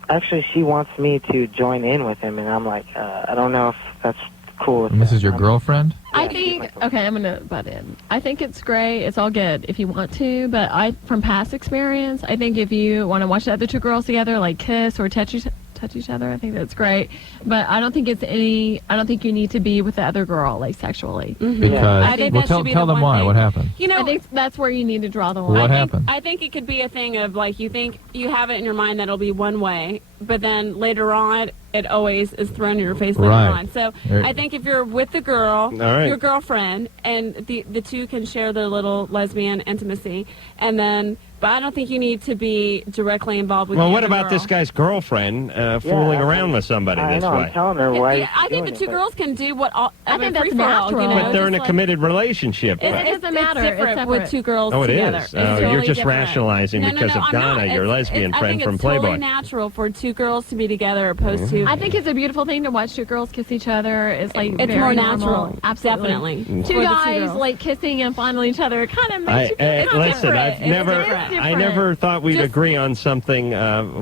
Actually, she wants me to join in with him, and I'm like, I don't know if that's cool with And this her. is your girlfriend? I think, okay, I'm going to butt in. I think it's great. It's all good if you want to, but from past experience, I think if you want to watch the other two girls together, like kiss or touch each other, I think that's great. But I don't think I don't think you need to be with the other girl, like, sexually. Because, I think well, that should be tell the them one why. thing. What happened? You know, I think that's where you need to draw the line. What happened? I think it could be a thing of, like, you think you have it in your mind that it'll be one way, but then later on, it always is thrown in your face later Right. on. So Right. I think if you're with the girl, right. your girlfriend, and the two can share their little lesbian intimacy, and then, but I don't think you need to be directly involved with Well, the what other about girl. this guy's girlfriend fooling around with somebody I this know, way? I'm telling her why Yeah, I think the she's two doing it, girls can do what all. I think free that's for all, you natural. know, But they're just in a like- committed relationship. It doesn't matter. It's It's different separate. with two girls Oh, it together. is. It's You're totally just different. rationalizing No, because of I'm Donna, not. your It's- lesbian I friend think from it's Playboy. totally natural for two girls to be together opposed to. I think it's a beautiful thing to watch two girls kiss each other. It's like It's very more normal. natural. Absolutely. Definitely. Two For the guys girls. like kissing and fondling each other. It kind of makes you feel it's Listen, different. I've It's never, different. I never thought we'd Just- agree on something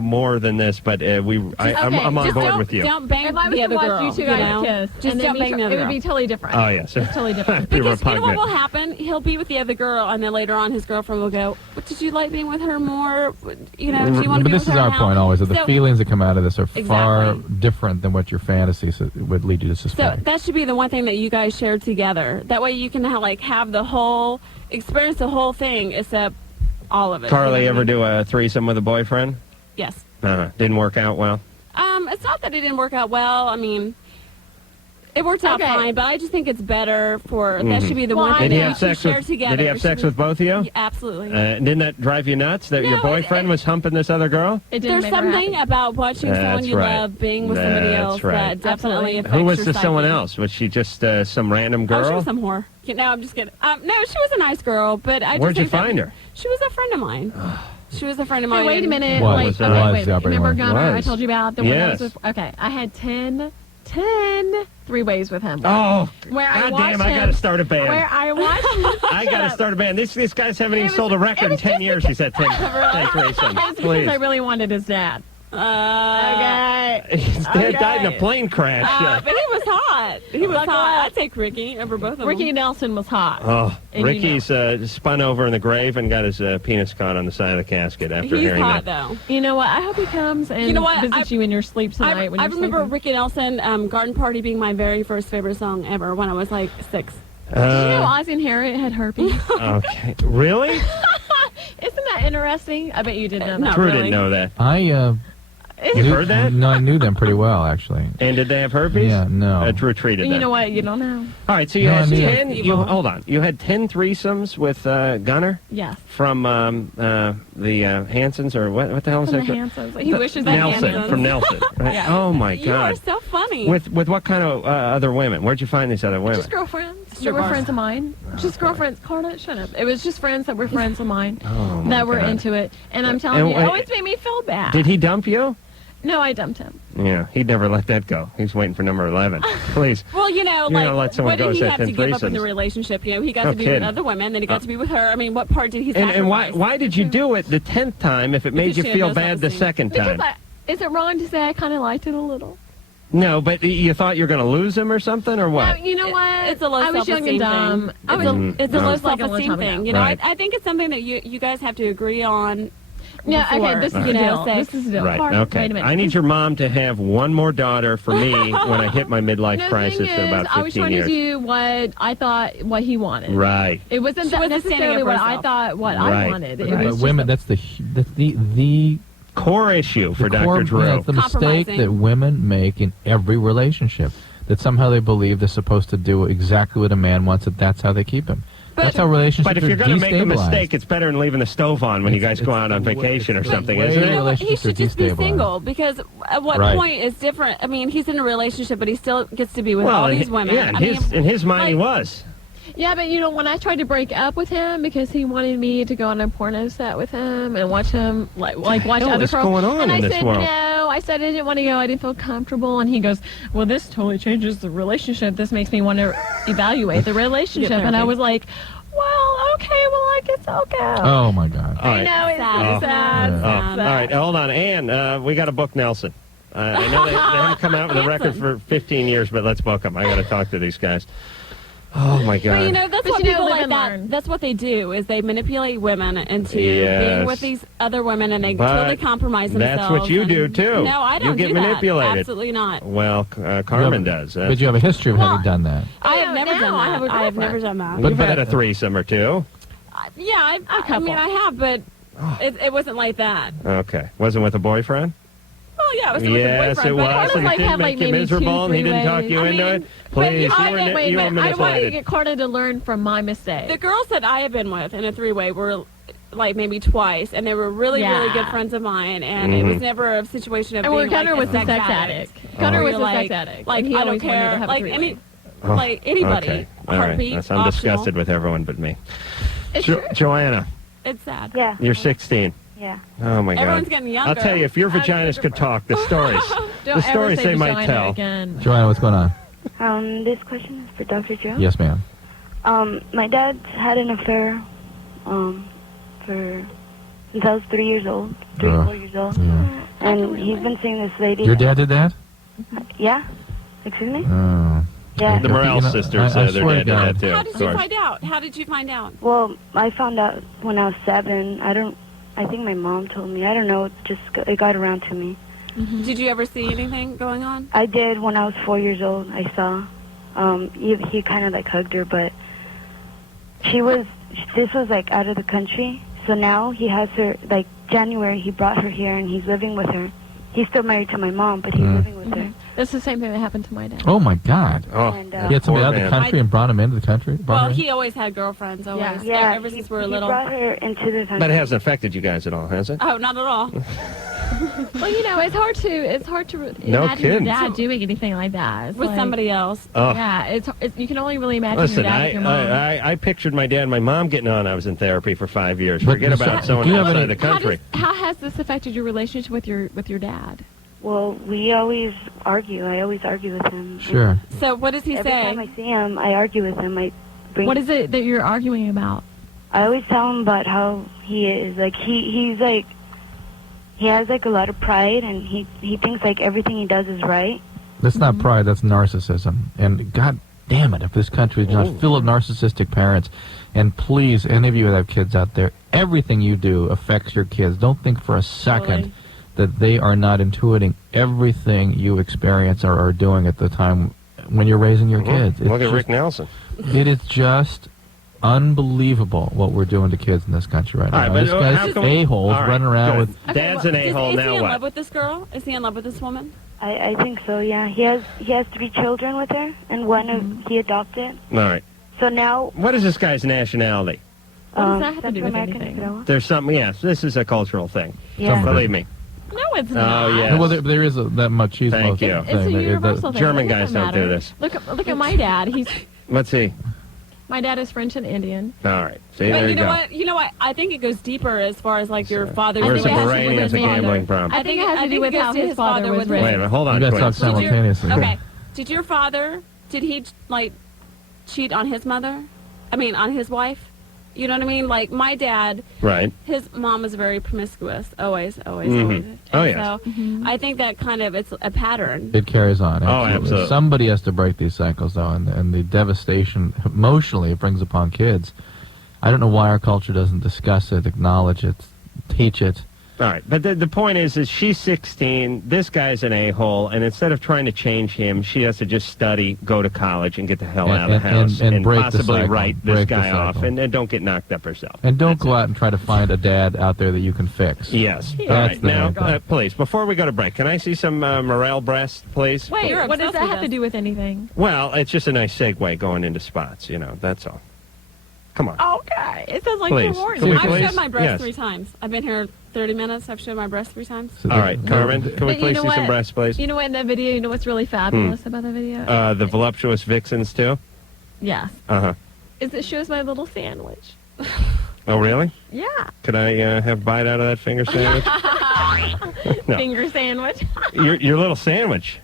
more than this, but I'm Okay, on just board don't, with you. Don't bang If I was the to other watch girl. you two guys know? kiss, Just and then don't bang the it other would be girl. totally different. Oh yes, It's totally different. Be Because you know what repugnant. will happen? He'll be with the other girl, and then later on, his girlfriend will go, "But did you like being with her more? You know, do you want to But be this with is her our now?" point always, that the So- feelings that come out of this are far Exactly. different than what your fantasies would lead you to So suspect. that should be the one thing that you guys share together. That way, you can have the whole experience, the whole thing, except all of it. Carly, you know ever what I mean? do a threesome with a boyfriend? Yes. Didn't work out well. It's not that it didn't work out well. I mean, it worked out Okay. fine, but I just think it's better for that should be the Well, one I thing Did he that have you two sex share with? together. Did he have It sex should with both of you? be- Absolutely. Didn't that drive you nuts that your No, boyfriend was humping this other girl? It didn't There's make her something happy. about watching someone That's you right. love being with somebody That's else right. that definitely Absolutely. affects Who was your the someone psyche. else? Was she just some random Oh, girl? she was some whore. No, I'm just kidding. No, she was a nice girl, but I just Where'd you think that find her? She was a friend of mine. She was a friend of mine. Hey, wait a minute. What Wait, was okay, that? wait. Was the operating Remember room? Gunner I Was. told you about? The one Yes. that was with, okay, I had 10 three-ways with him. Oh, Where I God watched damn! I him- got to start a band. Where I watched I got to start a band. These guys haven't even was- sold a record it in was 10 just years. He said 10 threesomes. It's because Please. I really wanted his dad. Okay. His dad died in a Okay. plane crash. But he was hot. He was Buckle hot. up. I'd take Ricky over both of them. Ricky Nelson was hot. Oh, And Ricky's spun over in the grave and got his penis caught on the side of the casket after He's hearing hot, that. though. You know what? I hope he comes and You know what? visits you in your sleep tonight. when I you're remember sleeping. Ricky Nelson, Garden Party being my very first favorite song ever when I was like 6. Did you know Ozzy and Harriet had herpes? Okay. Really? Isn't that interesting? I bet you didn't know that. No. Drew really. didn't know that. I You heard that? No, I knew them pretty well, actually. And did they have herpes? Yeah, no. Drew treated You that. know what? You don't know. All right, so you No, had I mean- 10. Hold on. You had 10 threesomes with Gunner Yes. from the Hansons, or what the hell is From that? the Hansons. He wishes that Nelson Hansons. from Nelson. Right? Yeah. Oh my You are God. so funny. With what kind of other women? Where'd you find these other women? Just girlfriends. They Strip were bars. friends of mine. Just girlfriends. Carla, shut up. It was just friends that were friends of mine Oh, my that were God. into it. And I'm telling And you, wait- it always made me feel bad. Did he dump you? No, I dumped him. Yeah, he'd never let that go. He's waiting for number 11. Please. Well, you know, You're gonna let like, someone what go did he say have to 10 give up in the threesomes. relationship? You know, he got No to be kidding. with other women, then he got to be with her. I mean, what part did he And sacrifice? why did you do it the 10th time if it made Because you she feel had no bad the self-esteem. second Because time? is it wrong to say I kind of liked it a little? No, but you thought you were going to lose him or something, or what? No, you know what? It's a low I was young and self-esteem dumb. thing. I was, It's a low like a long self-esteem time thing. ago. You know, Right. I think it's something that you guys have to agree on. Yeah, okay, before, this is you the know, deal. sex. This is the deal. Right, Wait okay. a minute. I need your mom to have one more daughter for me when I hit my midlife No, crisis the thing in about is, I was 15 trying years. to do what I thought, what he wanted. Right. It wasn't She wasn't standing necessarily up for what I herself. thought, what Right. I wanted. It Right. was But just women, that's the Core issue for the Dr. core, Drew. yeah, it's the mistake Compromising. that women make in every relationship. That somehow they believe they're supposed to do exactly what a man wants, and that's how they keep him. That's how relationships But if are you're going to make a destabilized. mistake, it's better than leaving the stove on when you guys go out on vacation or something, way- isn't You know it? what? He Relationships are should just be destabilized. single, because at what Right. point is different? I mean, he's in a relationship, but he still gets to be with Well, all in these hi- women. yeah, in I his, mean, in his mind he like- was. Yeah, but when I tried to break up with him because he wanted me to go on a porno set with him and watch him like watch hell other is girls, going on and in I this said world? no. I said I didn't want to go. I didn't feel comfortable, and he goes, "Well, this totally changes the relationship. This makes me want to evaluate the relationship." And I therapy. was like, "Well, okay. Well, I guess I'll go." Oh my God! All I right. know it's Sad. sad. Yeah. All right, hold on. Ann, we got to book Nelson. I know they haven't come out with a record for 15 years, but let's book them. I got to talk to these guys. Oh, my God. But you know, that's But what you know, people live like and that. learn. That's what they do, is they manipulate women into Yes. being with these other women, and they But totally compromise themselves. that's what you and- do, too. No, I You don't get do that. manipulated. Absolutely not. Well, You Carmen have- does. But you have a history of having done that. I have Yeah, never now done I have that. a I have never girlfriend. done that. But- You've had a threesome or two. Yeah, I couple. mean, I have, but it wasn't like that. Okay. Wasn't with a boyfriend? Well, yeah, it was with a Yes, boyfriend. it but was. Carmen, And it like, didn't had, like, make you maybe miserable, and he 2-3 didn't talk you ways. into it? but Please, you- you I were, didn't- Wait a you were minute. I want you to manipulated. get Carter to learn from my mistake. The girls that I have been with in a three-way were like maybe twice, and they were really, really Yeah. good friends of mine, and it was never a situation of And being Gunnar like was a a sex addict. Gunnar Where was you're a like, sex addict. Like, and he I don't always wanted to care. have Like a any, Oh, like anybody. Okay. All right. Heartbeat. I'm optional. disgusted with everyone but me. It's true. Joanna, It's sad. Yeah. you're 16. Yeah. Oh, my God. Everyone's getting younger. I'll tell you, if your vaginas could talk, the stories. Don't The stories ever say they might vagina tell. again. Joanna, what's going on? This question is for Dr. Drew. Yes, ma'am. My dad's had an affair, for since I was 3 years old, 4 years old, Yeah. and he's been seeing this lady. Your dad did that? Yeah. Excuse me. Oh. Yeah. The Morrell You know, sisters, I their swear dad to did God. that, too. How of did you course. find out? How did you find out? Well, I found out when I was 7. I think my mom told me. I don't know. It got around to me. Did you ever see anything going on? I did when I was 4 years old. I saw. He kind of like hugged her, but this was like out of the country. So now he has her, like January, he brought her here and he's living with her. He's still married to my mom, but he's living with her. That's the same thing that happened to my dad. Oh my God! Oh, And, He had somebody poor out of the man. country and brought him into the country. Well, he always had girlfriends. Always. Yeah. Ever since we were he little. brought her into the country. But it hasn't affected you guys at all, has it? Oh, not at all. Well, it's hard to No imagine your kidding. dad doing anything like that. It's With like- somebody else. Oh. Yeah, it's you can only really imagine Listen, your dad with your mom. I pictured my dad and my mom getting on. I was in therapy for 5 years. But Forget so- about someone do you have outside any- the country. How has this affected your relationship with your dad? Well, we always argue. I always argue with him. Sure. So what does he Every say? time I see him, I argue with him. What is it that you're arguing about? I always tell him about how he is. Like he's like he has like a lot of pride, and he thinks like everything he does is right. That's not pride. That's narcissism. And God damn it, if this country is not full of narcissistic parents, and please, any of you that have kids out there, everything you do affects your kids. Don't think for a second Totally. that they are not intuiting everything you experience or are doing at the time when you're raising your kids. It's Look at just- Rick Nelson. It is just unbelievable what we're doing to kids in this country right All now. right, but This how guy's come we- a-holes all right, running around good. with... Dad's an a-hole, Is he now in what? love with this girl? Is he in love with this woman? I think so. Yeah, he has 3 children with her, and one of he adopted. All right. So now What is this guy's nationality? What does that have to Central do with American anything? Samoa. There's something, yes, this is a cultural thing. Yeah. Believe me. No, it's not. Oh, yeah. Well, there is that machismo Thank you. thing. It's a that- universal thing. German It guys doesn't don't do matter. this. Look at my dad. Let's see. My dad is French and Indian. All right. See, But there you you know go. what? You know what? I think it goes deeper as far as like your father's. Where's I the think it has to do with Bahraini has a his father. gambling problem? I think it has to do with how his father was Wait a raised. minute, hold on. You gotta talk twins. simultaneously. Okay. Did your father? Did he like cheat on his mother? I mean, on his wife? You know what I mean? Like my dad, Right. his mom was very promiscuous, always. Oh, And yes. So I think that kind of it's a pattern. It carries on. Oh, absolutely. Somebody has to break these cycles, though, and the devastation emotionally it brings upon kids. I don't know why our culture doesn't discuss it, acknowledge it, teach it. All right, but the point is she's 16, this guy's an a-hole, and instead of trying to change him, she has to just study, go to college, and get the hell out of the house, and break the possibly cycle. write this Break the guy off, cycle. and don't get knocked up herself. And don't go out and try to find a dad out there that you can fix. Yes. All That's right, the now, main thing. please, before we go to break, can I see some Morrell breast, please? Wait, You're what does obsessed that with have to us. do with anything? Well, it's just a nice segue going into spots, that's all. Come on. Okay. It sounds like Please. you're horny. Can we I've please? showed my breast Yes. 3 times. I've been here 30 minutes. I've showed my breast 3 times. So All right, Carmen, can we But you please know see some what? breasts, please? You know what, in that video, you know what's really fabulous about that video? The voluptuous vixens, too? Yes. Uh-huh. Is it shows my little sandwich. Oh, really? Yeah. Could I have a bite out of that finger sandwich? No. Finger sandwich. Your little sandwich.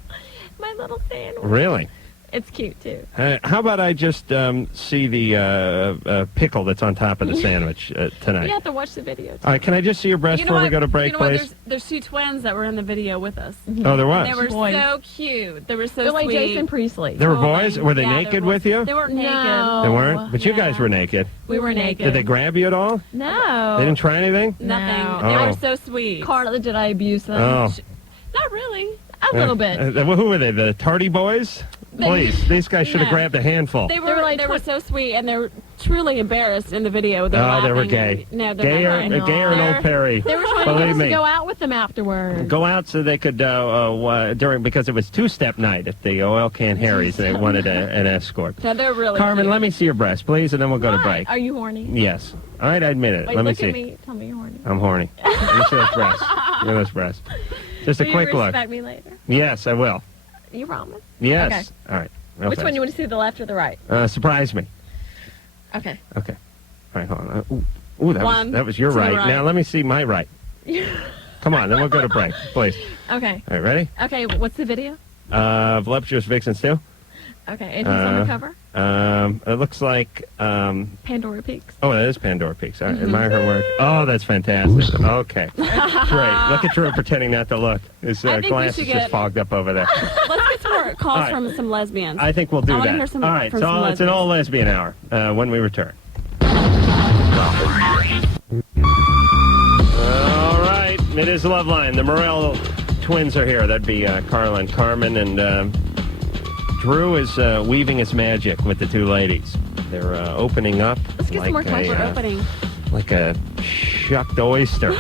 My little sandwich. Really? It's cute, too. How about I just see the pickle that's on top of the sandwich tonight? You have to watch the video, too. All right, can I just see your breast You know before we what? go to break, You know what? please? There's 2 twins that were in the video with us. Oh, there was? They were Boys. so cute. They were so They're like sweet. Jason Priestley. There were Oh, boys? Were they yeah, naked were- with you? They weren't naked. No. They weren't? But you Yeah. guys were naked. We were naked. Did they grab you at all? No. They didn't try anything? Nothing. No. They Oh. were so sweet. Carla, did I abuse them? Oh. Not really. A little bit. Who were they? The tardy boys? Please, these guys should have No. grabbed a handful. They were so sweet, and they were truly embarrassed in the video. They were Oh, they were laughing. gay. No, they're Gayer, not. gayer and old Perry. They were trying to get Believe us me. to go out with them afterwards. Go out so they could because it was 2-step night at the Oil Can Harry's. They wanted an escort. No, they're really Carmen, cute. let me see your breast, please, and then we'll go to Why? break. Are you horny? Yes. All right, I admit it. Wait, let me look see. at me. Tell me you're horny. I'm horny. Let me see those breasts. Look at those breasts. Just a Will quick you look. respect me later? Yes, I will. You promise? Yes. Okay. All right. Real Which fast. one you want to see, the left or the right? Surprise me. Okay. Okay. All right, hold on. Ooh, One that was your to the right. right. Now let me see my right. Come on, then we'll go to break, please. Okay. All right, ready? Okay, what's the video? Voluptuous Vixens too. Okay, and who's on the cover? It looks like. Pandora Peaks. Oh, that is Pandora Peaks. All right, admire her work. Oh, that's fantastic. Okay, great. Look at Drew pretending not to look. His I think we glasses should just get- fogged up over there. Let's get some more calls All right. from some lesbians. I think we'll do I wanna that. hear some all right, from so some it's an lesbians. all lesbian hour when we return. All right, it is Loveline. The Morrell Twins are here. That'd be Carla and Carmen, and Drew is weaving his magic with the 2 ladies. They're opening up Let's get some more like calls. We're opening. like a shucked oyster.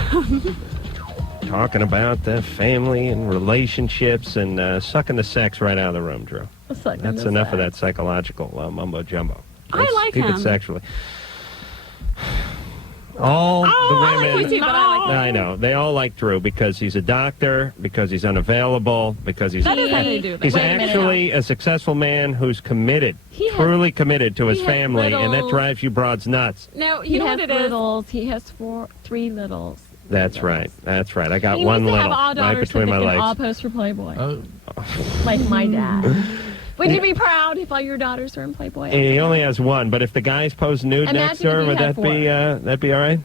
Talking about the family and relationships and sucking the sex right out of the room, Drew. That's enough of that psychological mumbo jumbo. I Let's like keep him. it sexually. All the I women. like you too, but I like him. I know. They all like Drew because he's a doctor, because he's unavailable, because he's That is how they do that. he's Wait a minute. actually a successful man who's committed, He has- truly committed to his he has family, and that little- drives you broads nuts. No, He you know has what it is? littles. He has 3 littles. That's right. That's right. I got He one needs to little have all right daughters between so my they can all legs. post for Playboy. Oh, Like my dad. Would you be proud if all your daughters were in Playboy? And he only has one, but if the guys pose nude next to Imagine her, if he would had that be all right?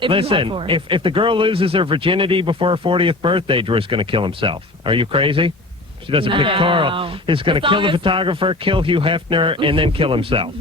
If you had Listen, 4. if the girl loses her virginity before her 40th birthday, Drew's going to kill himself. Are you crazy? She doesn't pick No. Carl. He's going to As kill long the as- photographer, kill Hugh Hefner, and then kill himself.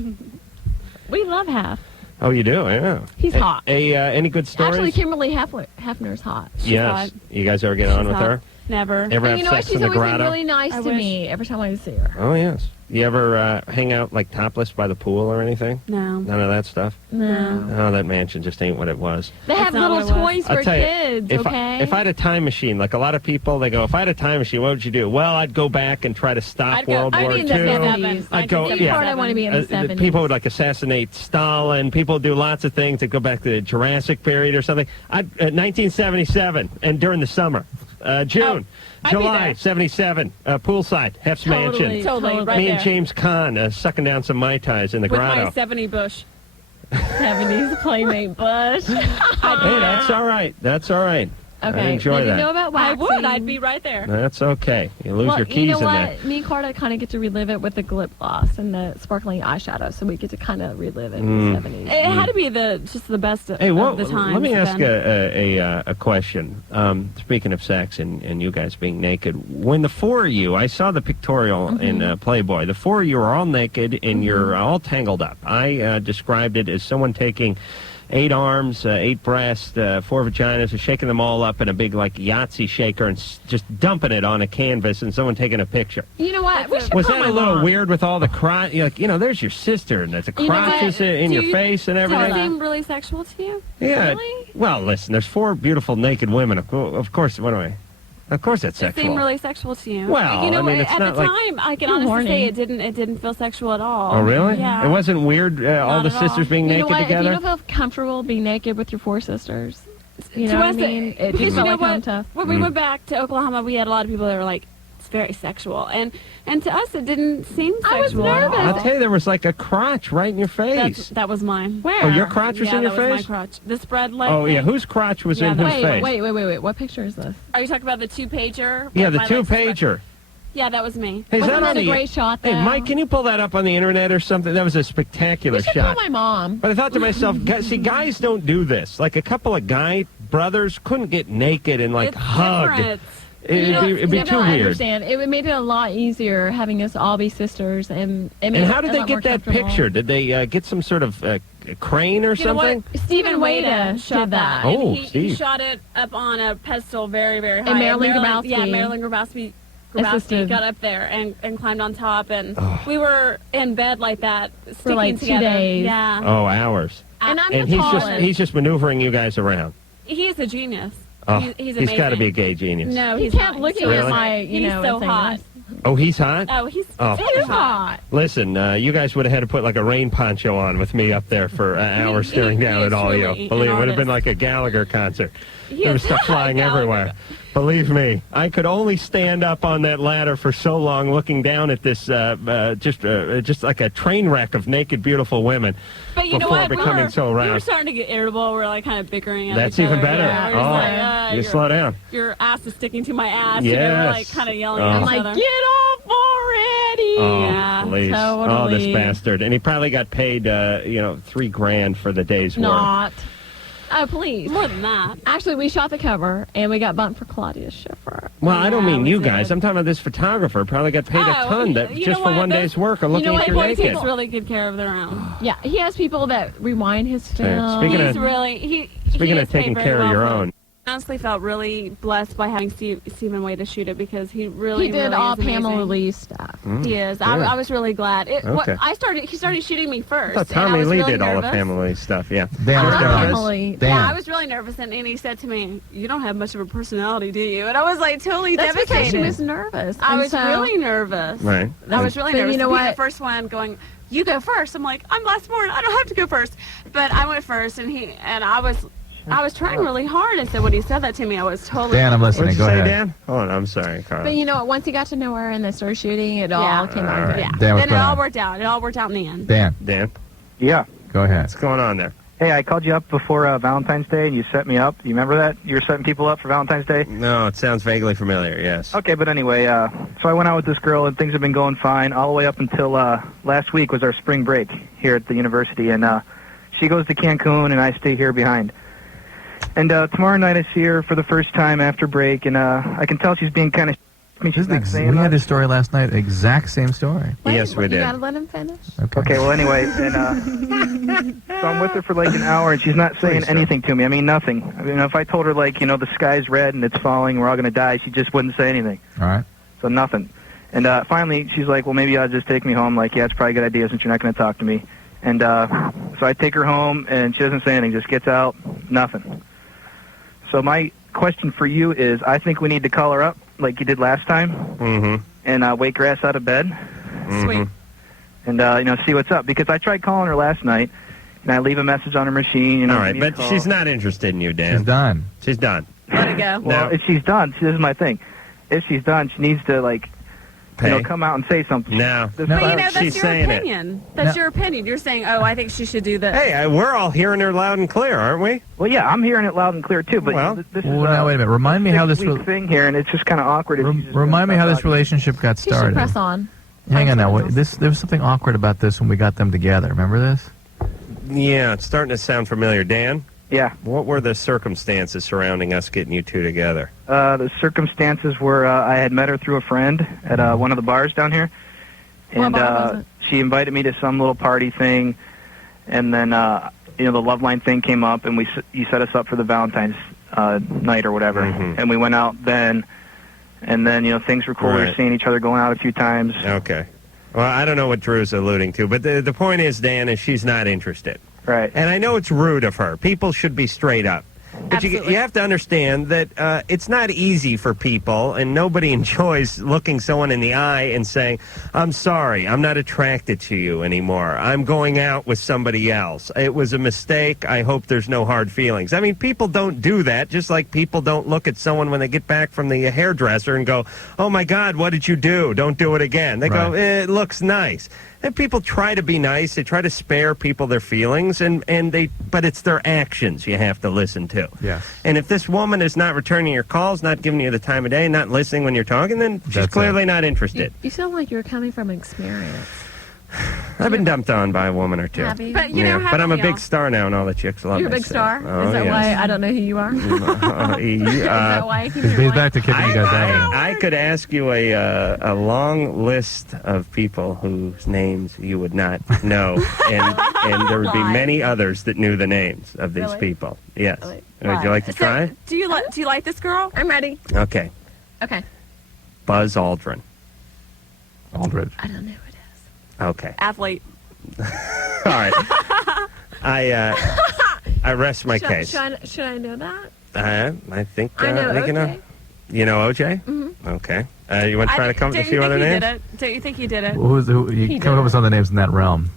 We love Hef. Oh, you do? Yeah. He's hot. Any good stories? Actually, Kimberly Hefner's hot. Yes. hot. You guys ever get on She's with hot. her? Never. Ever And have you know what? sex She's in the always been grotto? really nice I to wish. me every time I see her. Oh, yes. You ever hang out, like, topless by the pool or anything? No. None of that stuff? No. Oh, that mansion just ain't what it was. They have That's not little what it was. toys I'll for tell you, kids, if okay? if I had a time machine, like a lot of people, they go, if I had a time machine, what would you do? Well, I'd go back and try to stop I'd go- World I'd War be II. in the 70s. I'd go, The yeah. part I want to be in the 70s. People would like assassinate Stalin. People do lots of things that go back to the Jurassic period or something. 1977, and during the summer, June, I'd be July there. 77, poolside, Hef's Totally. mansion. Totally. Right Me there. and James Caan sucking down some Mai Tais in the With grotto. my 70 bush. 70s Playmate Bush. Hey, that's all right. That's all right. Okay. enjoy Did that. you know about I waxing? would. I'd be right there. That's okay. You lose Well, your keys you know in what? there. Me and Carter kind of get to relive it with the lip gloss and the sparkling eyeshadow, so we get to kind of relive it in the 70s. It had to be just the best Hey, of the times. let me ask then. a question. Speaking of sex and you guys being naked, when the four of you, I saw the pictorial in Playboy, the four of you are all naked and you're all tangled up. I described it as someone taking 8 arms, 8 breasts, 4 vaginas, and shaking them all up in a big, like, Yahtzee shaker and just dumping it on a canvas and someone taking a picture. You know what? We should Was call that my a little mom. weird with all the crotch? Like, there's your sister, and there's a You know what? crotches in your face and Does everything. it seem really sexual to you? Yeah. Really? Well, listen, there's 4 beautiful naked women. Of course, what do I? Of course, that's It seemed sexual. really sexual to you. Well, you know, I mean, what, it's at not the like- time, I can You're honestly horny. say it didn't feel sexual at all. Oh, really? Yeah. It wasn't weird. All Not the at all. sisters being You know naked what? If you together. don't feel comfortable being naked with your 4 sisters, you know to what I us, mean? It because just you felt know like home what? tough. When we went back to Oklahoma, we had a lot of people that were like, it's very sexual, and to us, it didn't seem sexual. I was nervous. I'll tell you, there was like a crotch right in your face. That was mine. Where? Oh, your crotch was yeah, in your that was face? my crotch. The spread leg. Oh, yeah. thing. Whose crotch was Yeah, in that- whose face? Wait. What picture is this? Are you talking about the 2-pager? Yeah, with the my legs spread? 2-pager. Yeah, that was me. Hey, is Wasn't that on that a the- great shot, though? Hey, Mike, can you pull that up on the internet or something? That was a spectacular We should shot. call my mom. But I thought to myself, see, guys don't do this. Like a couple of guy brothers couldn't get naked and like It's hug. different. It'd be You too know, I weird. understand. It made it a lot easier having us all be sisters, and it made And it how did a they lot get more that comfortable. picture? Did they get some sort of crane or You know what? something? Stephen Wada shot did that. And Oh, he Steve. shot it up on a pedestal very, very high. And Marilyn Yeah, Grabowski. Marilyn Grabowski Assisted. got up there and climbed on top, and we were in bed like that, sticking like 2 together. days. Yeah. Oh, hours. And I'm And the he's tallest. just maneuvering you guys around. He's a genius. Oh, he's he's got to amazing. be a gay genius. No, He he's kept not. looking Really? at my, He's so and saying, hot. Oh, he's hot? Oh, he's Oh. He's hot. Listen, you guys would have had to put like a rain poncho on with me up there for hours staring down he at is all you. truly Believe an it would have been artist. like a Gallagher concert. He There was is stuff flying Gallagher. everywhere. Believe me, I could only stand up on that ladder for so long looking down at this just like a train wreck of naked, beautiful women But you know before what? becoming so we were round. starting to get irritable. We're like kind of bickering at That's each even other. better. Yeah, we're just Oh, like, you your- slow down. Your ass is sticking to my ass. You know, we're Yes. like kind of yelling Oh. at I'm each like, other. get off already. Oh, Yeah, please. Oh, this totally. bastard. And he probably got paid, $3,000 for the day's work. Not. Oh, please. More than that. Actually, we shot the cover, and we got bumped for Claudia's Schiffer. Well, I don't Yeah, mean we you did. guys. I'm talking about this photographer. Probably got paid a Oh, ton you just know for what? one This- day's work of looking know at what? your Playboy naked. takes really good care of their own. Yeah, he has people that rewind his film. Speaking He's of- really Speaking he of is paid taking very care of well your for it. own. I honestly felt really blessed by having Stephen Way to shoot it because he really He did really all is amazing. Pamela Lee stuff. He is. Good. I was really glad. Okay. He started shooting me first. Oh, and I Tommy was Lee really did all nervous. of Pamela's stuff, yeah. Dan, I what's love going on? Emily. Dan. Yeah, I was really nervous, and he said to me, "You don't have much of a personality, do you?" And I was like totally That's because devastated. she was nervous. I And was so- really nervous. Right. I was really But nervous. you know to be what? the first one going, "You go first." I'm like, "I'm last born. I don't have to go first." But I went first, and I was trying really hard. And so when he said that to me, I was totally. Dan, I'm What'd listening. you Go say, ahead. Dan? Oh, I'm sorry, Carl. But you know what? Once he got to know her and they started shooting, it all came out good. Yeah. Dan, what's and it going all on? worked out. It all worked out in the end. Dan, Dan, Yeah. go ahead. what's going on there? Hey, I called you up before Valentine's Day, and you set me up. You remember that? You were setting people up for Valentine's Day? No, it sounds vaguely familiar, yes. Okay, but anyway, so I went out with this girl, and things have been going fine all the way up until last week was our spring break here at the university, and she goes to Cancun, and I stay here behind. And tomorrow night I see her for the first time after break, and I can tell she's being kind of... She's not saying We had much. this story last night. Exact same story. Wait, Yes, we you did. gotta let him finish. Okay, well, anyway, and so I'm with her for like an hour, and she's not saying Please, sir. anything to me. I mean, nothing. I mean, if I told her, like, the sky's red and it's falling, we're all going to die, she just wouldn't say anything. All right. So nothing. And finally, she's like, well, maybe you ought to just take me home. Like, yeah, it's probably a good idea since you're not going to talk to me. And so I take her home, and she doesn't say anything, just gets out, nothing. So my question for you is, I think we need to call her up like you did last time Mm-hmm. and wake her ass out of bed Sweet. and, see what's up. Because I tried calling her last night, and I leave a message on her machine. All right, give me a but call. she's not interested in you, Dan. She's done. She's done. Let it go. Well, No. if she's done, this is my thing. If she's done, she needs to, like, come out and say something. No. This- But you know, She's that's your saying it. opinion. That's your opinion. You're saying, oh, I think she should do this. Hey, we're all hearing her loud and clear, aren't we? Well, yeah, I'm hearing it loud and clear too. But Well, this is Well, now wait a minute. Remind me how this thing here, and it's just kind of awkward. If you just remind me how this stop talking. relationship got You should started. press on. Hang on now. There was something awkward about this when we got them together. Remember this? Yeah, it's starting to sound familiar. Dan, Yeah. what were the circumstances surrounding us getting you two together? The circumstances were I had met her through a friend at one of the bars down here, What and bar was it? she invited me to some little party thing, and then the Loveline thing came up, and you set us up for the Valentine's night or whatever, and we went out then, and then things were cool. We were Right. seeing each other going out a few times. Okay. Well, I don't know what Drew's alluding to, but the point is, Dan, is she's not interested. Right. And I know it's rude of her. People should be straight up. But you Absolutely. have to understand that it's not easy for people, and nobody enjoys looking someone in the eye and saying, I'm sorry, I'm not attracted to you anymore. I'm going out with somebody else. It was a mistake. I hope there's no hard feelings. I mean, people don't do that, just like people don't look at someone when they get back from the hairdresser and go, oh, my God, what did you do? Don't do it again. They go, it looks nice. And people try to be nice. They try to spare people their feelings, but it's their actions you have to listen to. Yes. And if this woman is not returning your calls, not giving you the time of day, not listening when you're talking, then she's That's clearly not interested. You sound like you're coming from experience. I've been dumped on by a woman or two. Have you? But, you know, But I'm a haven't we big all? star now, and all the chicks love You're a me. big so- star? Oh, Is that yes. why I don't know who you are? Is that why I keep He's hearing back to kicking you guys out. I could ask you a long list of people whose names you would not know, and there would be many others that knew the names of these Really? people. Yes. Really? Would you like to try? Do you like this girl? I'm ready. Okay. Okay. Buzz Aldrin. Aldridge. I don't know who it is. Okay. Athlete. All right. I rest my case. Should I know that? I think I know think OJ. You know OJ? Mm-hmm. Okay. You want to try to come up with a few other names? Don't you think he did it? Who you He come did. up with some of the names in that realm?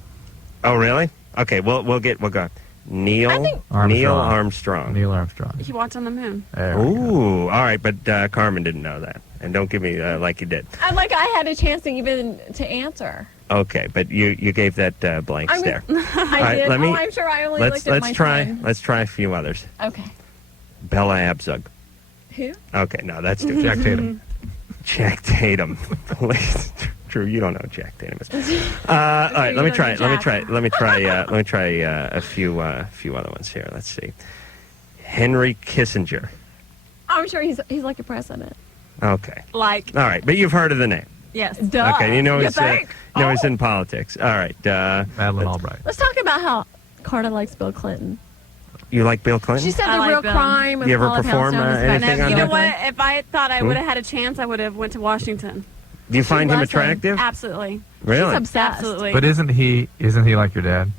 Oh, really? Okay. We'll go. Neil Armstrong. Neil Armstrong. He walked on the moon. There we go. Ooh. All right, but Carmen didn't know that, and don't give me like you did. And like I had a chance to even to answer. Okay, but you gave that blank stare. I right, did. let me- I'm sure I only Let's looked at my try. phone. Let's try a few others. Okay. Bella Abzug. Who? Okay, no, that's too Jack Tatum. Jack Tatum. Please, Drew, you don't know who Jack Tatum is. All right, let me try. Let me try a few other ones here. Let's see. Henry Kissinger. I'm sure he's like a president. Okay. Like, All right, but you've heard of the name. yes. Duh. Okay, you know You he's think? he's in politics. All right. Madeline Albright. Let's talk about how Carter likes Bill Clinton. You like Bill Clinton? She said I the like real Bill. crime of You ever Paula perform, Poundstone is anything back- on You know that? what? If I thought I would have had a chance, I would have went to Washington. Do you find him loves him. attractive? Absolutely. Really? She's obsessed. Absolutely. But isn't he like your dad?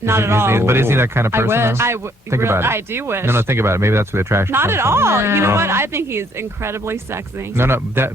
Not Is at he- all. But is he that kind of I person? wish. though? Think about it. I do wish. No, think about it. Maybe that's where the attraction Not comes at from. all. You know No. what? I think he's incredibly sexy. No,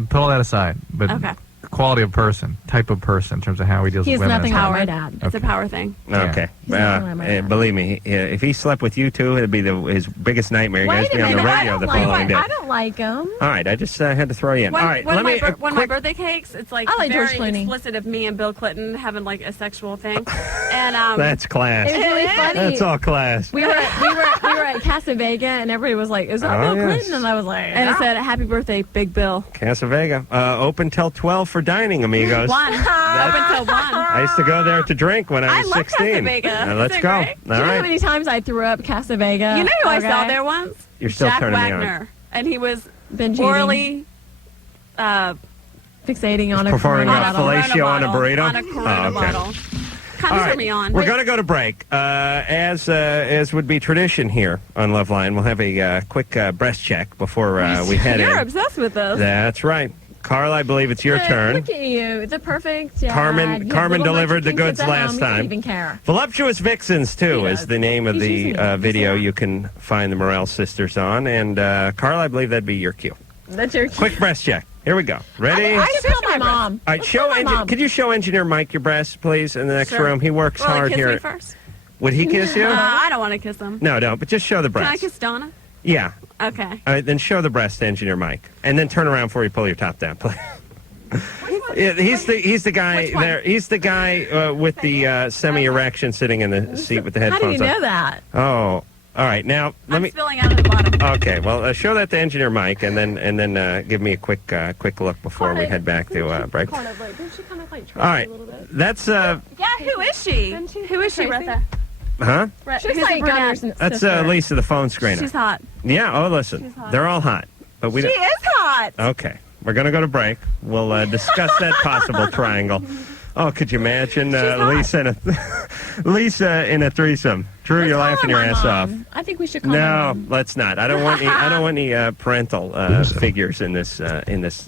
put all that aside. But Okay. quality of person, type of person, in terms of how he deals He with has women. nothing and like stuff. my dad. It's Okay. a power thing. Okay. He's not like my dad. Believe me, if he slept with you two, it'd be his biggest nightmare. You guys Wait a be on the minute. I radio don't the like following day. I don't like him. All right, I just had to throw you in. One, All right, one let of my me. one of my birthday cakes, it's like I like George very Clooney. explicit of me and Bill Clinton having like a sexual thing. And That's class. It was really funny. That's all class. We were at Casa Vega, and everybody was like, "Is that Oh, Bill yes. Clinton?" And I was like, and it said, "Happy birthday, Big Bill." Casa Vega. Open till 12 for dining, amigos. One. Open till 1. I used to go there to drink when I was love 16. Casa Vega. Let's Isn't go. it great? All Do you know how right. many times I threw up Casa Vega? You know who I Okay. saw there once? You're still Jack turning me on. Wagner. And he was Binge eating. orally Fixating on a Performing Corona a bottle. fellatio on a burrito? On a Corona Oh, okay. bottle. Kind All of right, turn me on. we're going to go to break. As would be tradition here on Loveline, we'll have a quick breast check before we head You're in. obsessed with this. That's right. Carl, I believe it's your Hey, turn. Look at you, the perfect dad. Carmen You have Carmen little delivered the Mexican goods kids at last home. You time. don't even care. Voluptuous Vixens, too, He is does. the name of He's the using it. video. You can find the Morrell sisters on. And, Carl, I believe that'd be your cue. That's your Quick breast check. Here we go. Ready? I should tell my mom. All right, Let's tell my mom. could you show Engineer Mike your breasts, please, in the next Sure. room? He works Will he hard kiss here. me first? Would he kiss you? I don't want to kiss him. No, but just show the Can I breasts. kiss Donna? Yeah. Okay. All right, then show the breast to Engineer Mike. And then turn around before you pull your top down, please. What's Yeah, he's the guy Which one? there. He's the guy with the semi-erection sitting in the seat with the How headphones do you on. know that? Oh, all right. Now let I'm me. spilling out at the bottom. Okay, well, show that to engineer Mike, and then give me a quick look before we head back to break. All right, that's Yeah, who is she? Who is she, Bertha? huh? She's Who's like the Gunner's brunette? That's sister. Lisa, the phone screener. She's hot. Yeah. Oh, listen, She's hot. they're all hot, but we She don't. is hot. Okay, we're gonna go to break. We'll discuss that possible triangle. Oh, could you imagine Lisa in a threesome? Drew, you're laughing your ass off. I think we should call No, my mom. let's not. I don't want any parental figures in this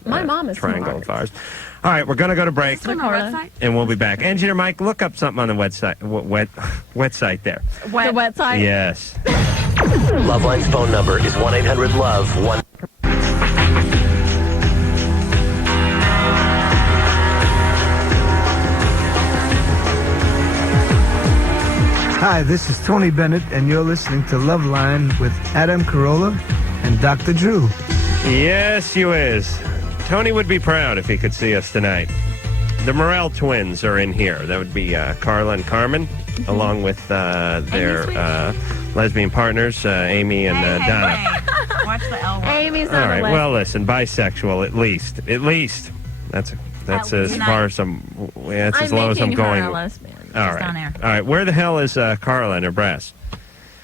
My mom is triangle smart. of ours. All right, we're gonna go to break, It's on our website. and we'll be back. Engineer Mike, look up something on the website there. The website? Yes. Loveline's phone number is 1-800-LOVE-1. Hi, this is Tony Bennett, and you're listening to Loveline with Adam Carolla and Dr. Drew. Yes, you is. Tony would be proud if he could see us tonight. The Morrell Twins are in here. That would be Carla and Carmen, along with their lesbian partners, Amy and Donna. Watch the L word. Amy's All not right. a Well, listen, bisexual at least. At least. That's as far as that's as low as I'm going. Her a lesbian. All She's right. down there. All right. Where the hell is Carla and her breasts?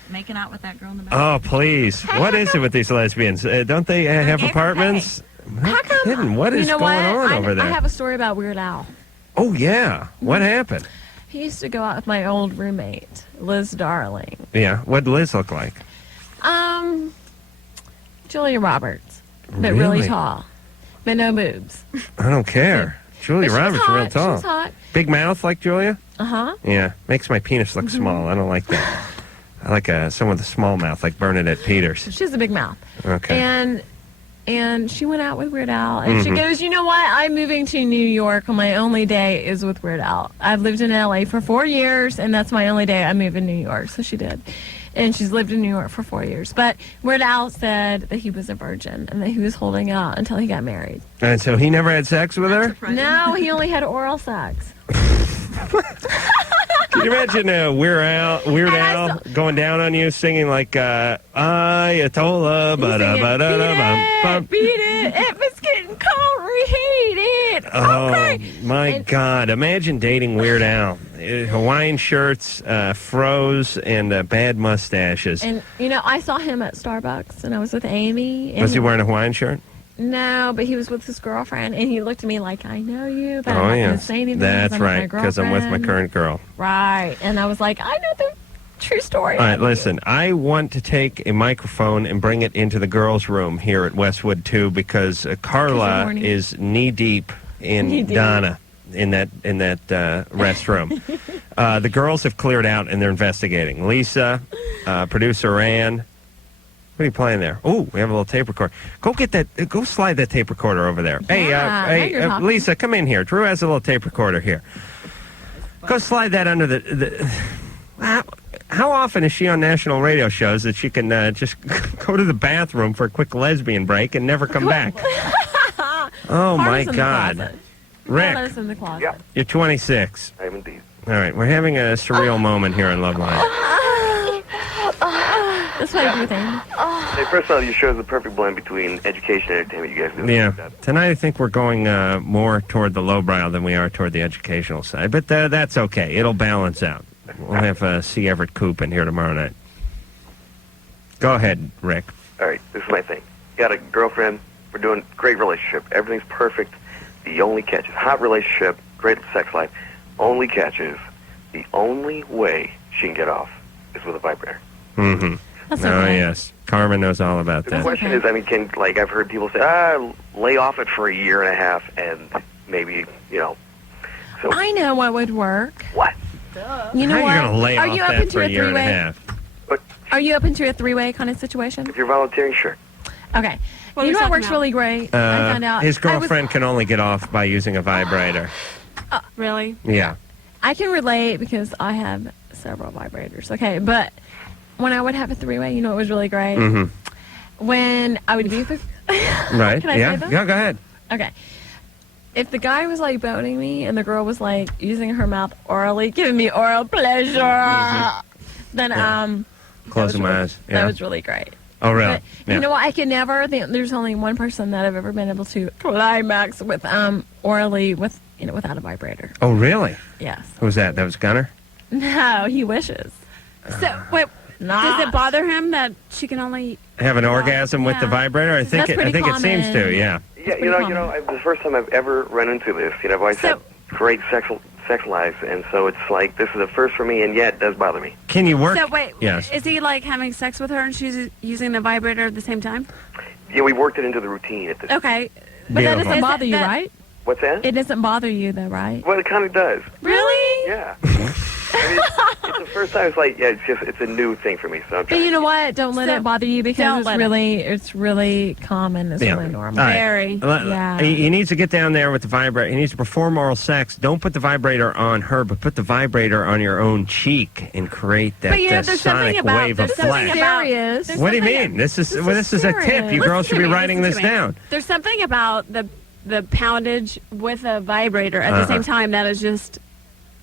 Making out with that girl in the back. Oh, please. What is it with these lesbians? Don't they have gay for apartments? How No come? kidding. What is you know going what? on over there? I have a story about Weird Al. Oh, yeah. What happened? He used to go out with my old roommate, Liz Darling. Yeah. What'd Liz look like? Julia Roberts, but really Really? tall, but no boobs. I don't care. Julia But she was Roberts, hot. real tall. She was hot. Big mouth like Julia? Uh-huh. Yeah. Makes my penis look small. I don't like that. I like someone with a small mouth, like Bernadette Peters. She has a big mouth. Okay. And she went out with Weird Al, and she goes, you know what? I'm moving to New York, and my only day is with Weird Al. I've lived in L.A. for 4 years, and that's my only day I move in New York. So she did. And she's lived in New York for 4 years. But Weird Al said that he was a virgin and that he was holding out until he got married. And so he never had sex with her? No, he only had oral sex. Can you imagine Weird Al going down on you singing like Ayatollah, Beat it, if it's getting cold, reheat it. Oh, Okay. my God. Imagine dating Weird Al. Hawaiian shirts, froze, and bad mustaches. And, you know, I saw him at Starbucks, and I was with Amy. And Was he wearing a Hawaiian shirt? No, but he was with his girlfriend, and he looked at me like, I know you, but I'm Oh, not yeah. going to say anything. That's 'cause I'm with right, because I'm with my girlfriend." current girl. Right. And I was like, I know the true story. All right, listen, I want to take a microphone and bring it into the girls' room here at Westwood 2 because Carla horny. is knee-deep in Knee-deep. Donna in that restroom. The girls have cleared out, and they're investigating. Lisa, producer Ann. What are you playing there? Oh, we have a little tape recorder. Go get that. Go slide that tape recorder over there. Yeah, now you're Hey, talking. Lisa, come in here. Drew has a little tape recorder here. Go slide that under the how often is she on national radio shows that she can just go to the bathroom for a quick lesbian break and never come back? Oh, my Carla's in the God. closet. Rick, Carla's in the closet. you're 26. I am indeed. All right, we're having a surreal moment here on Loveline. That's what I do with Amy. Hey, first of all, your show is the perfect blend between education and entertainment. You guys do. Yeah, tonight I think we're going more toward the lowbrow than we are toward the educational side, but that's okay. It'll balance out. We'll have C. Everett Koop in here tomorrow night. Go ahead, Rick. All right, this is my thing. Got a girlfriend. We're doing great relationship. Everything's perfect. The only catch is hot relationship, great sex life. Only catch is the only way she can get off is with a vibrator. Mm-hmm. That's Oh, okay. yes. Carmen knows all about The that. question is, I mean, I've heard people say, lay off it for a year and a half, and maybe, So I know what would work. What? You know How what? are you going to lay Are off you up that into for a a year and a three-way? half? Are you up into a three-way kind of situation? If you're volunteering, sure. Okay. What are You we know what talking works about? really great? I found out. His girlfriend can only get off by using a vibrator. Really? Yeah. I can relate because I have several vibrators. Okay, but when I would have a three-way, you know, it was really great. Mm-hmm. When I would be with Right. Can I yeah. say that? Yeah, go ahead. Okay. if the guy was like boning me and the girl was like using her mouth orally, giving me oral pleasure, then Closing my eyes. That was really great. Oh, really? But you know what? I could never. There's only one person that I've ever been able to climax with orally without a vibrator. Oh, really? Yes. Who was that? That was Gunner? No, he wishes. So wait, does it bother him that she can only Have an orgasm with the vibrator? I think That's it seems common. to. Yeah. Yeah, you know, the first time I've ever run into this. I've always had great sex lives, and so it's like this is a first for me, and yet it does bother me. Can you work? So wait, Yes. is he like having sex with her and she's using the vibrator at the same time? Yeah, we worked it into the routine at this. Okay, but that doesn't bother you, right? What's that? It doesn't bother you, though, right? Well, it kind of does. Really? Yeah. I mean, it's the first time. It's like, yeah, it's a new thing for me. So I'm But you know what? Don't let it bother you because it's really common. It's really normal. All right. Yeah. He needs to get down there with the vibrator. He needs to perform oral sex. Don't put the vibrator on her, but put the vibrator on your own cheek and create that sonic wave of flesh. Serious. What do you mean? This is a tip. You girls should be writing this down. There's something about the poundage with a vibrator at the same time that is just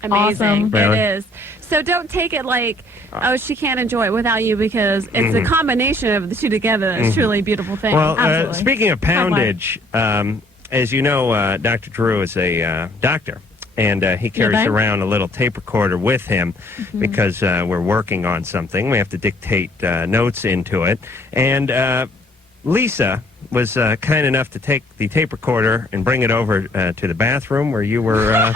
amazing. Awesome. Really? It is. So don't take it like, oh, she can't enjoy it without you, because it's a combination of the two together that's truly a beautiful thing. Well, speaking of poundage, as you know, Dr. Drew is a doctor, and he carries around a little tape recorder with him because we're working on something. We have to dictate notes into it. And Lisa was kind enough to take the tape recorder and bring it over to the bathroom where you were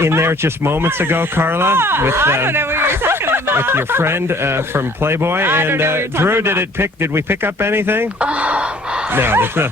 in there just moments ago, Carla. I don't know what you were talking about. With your friend from Playboy. I don't know what you're Drew, talking did we pick up anything? No, there's no.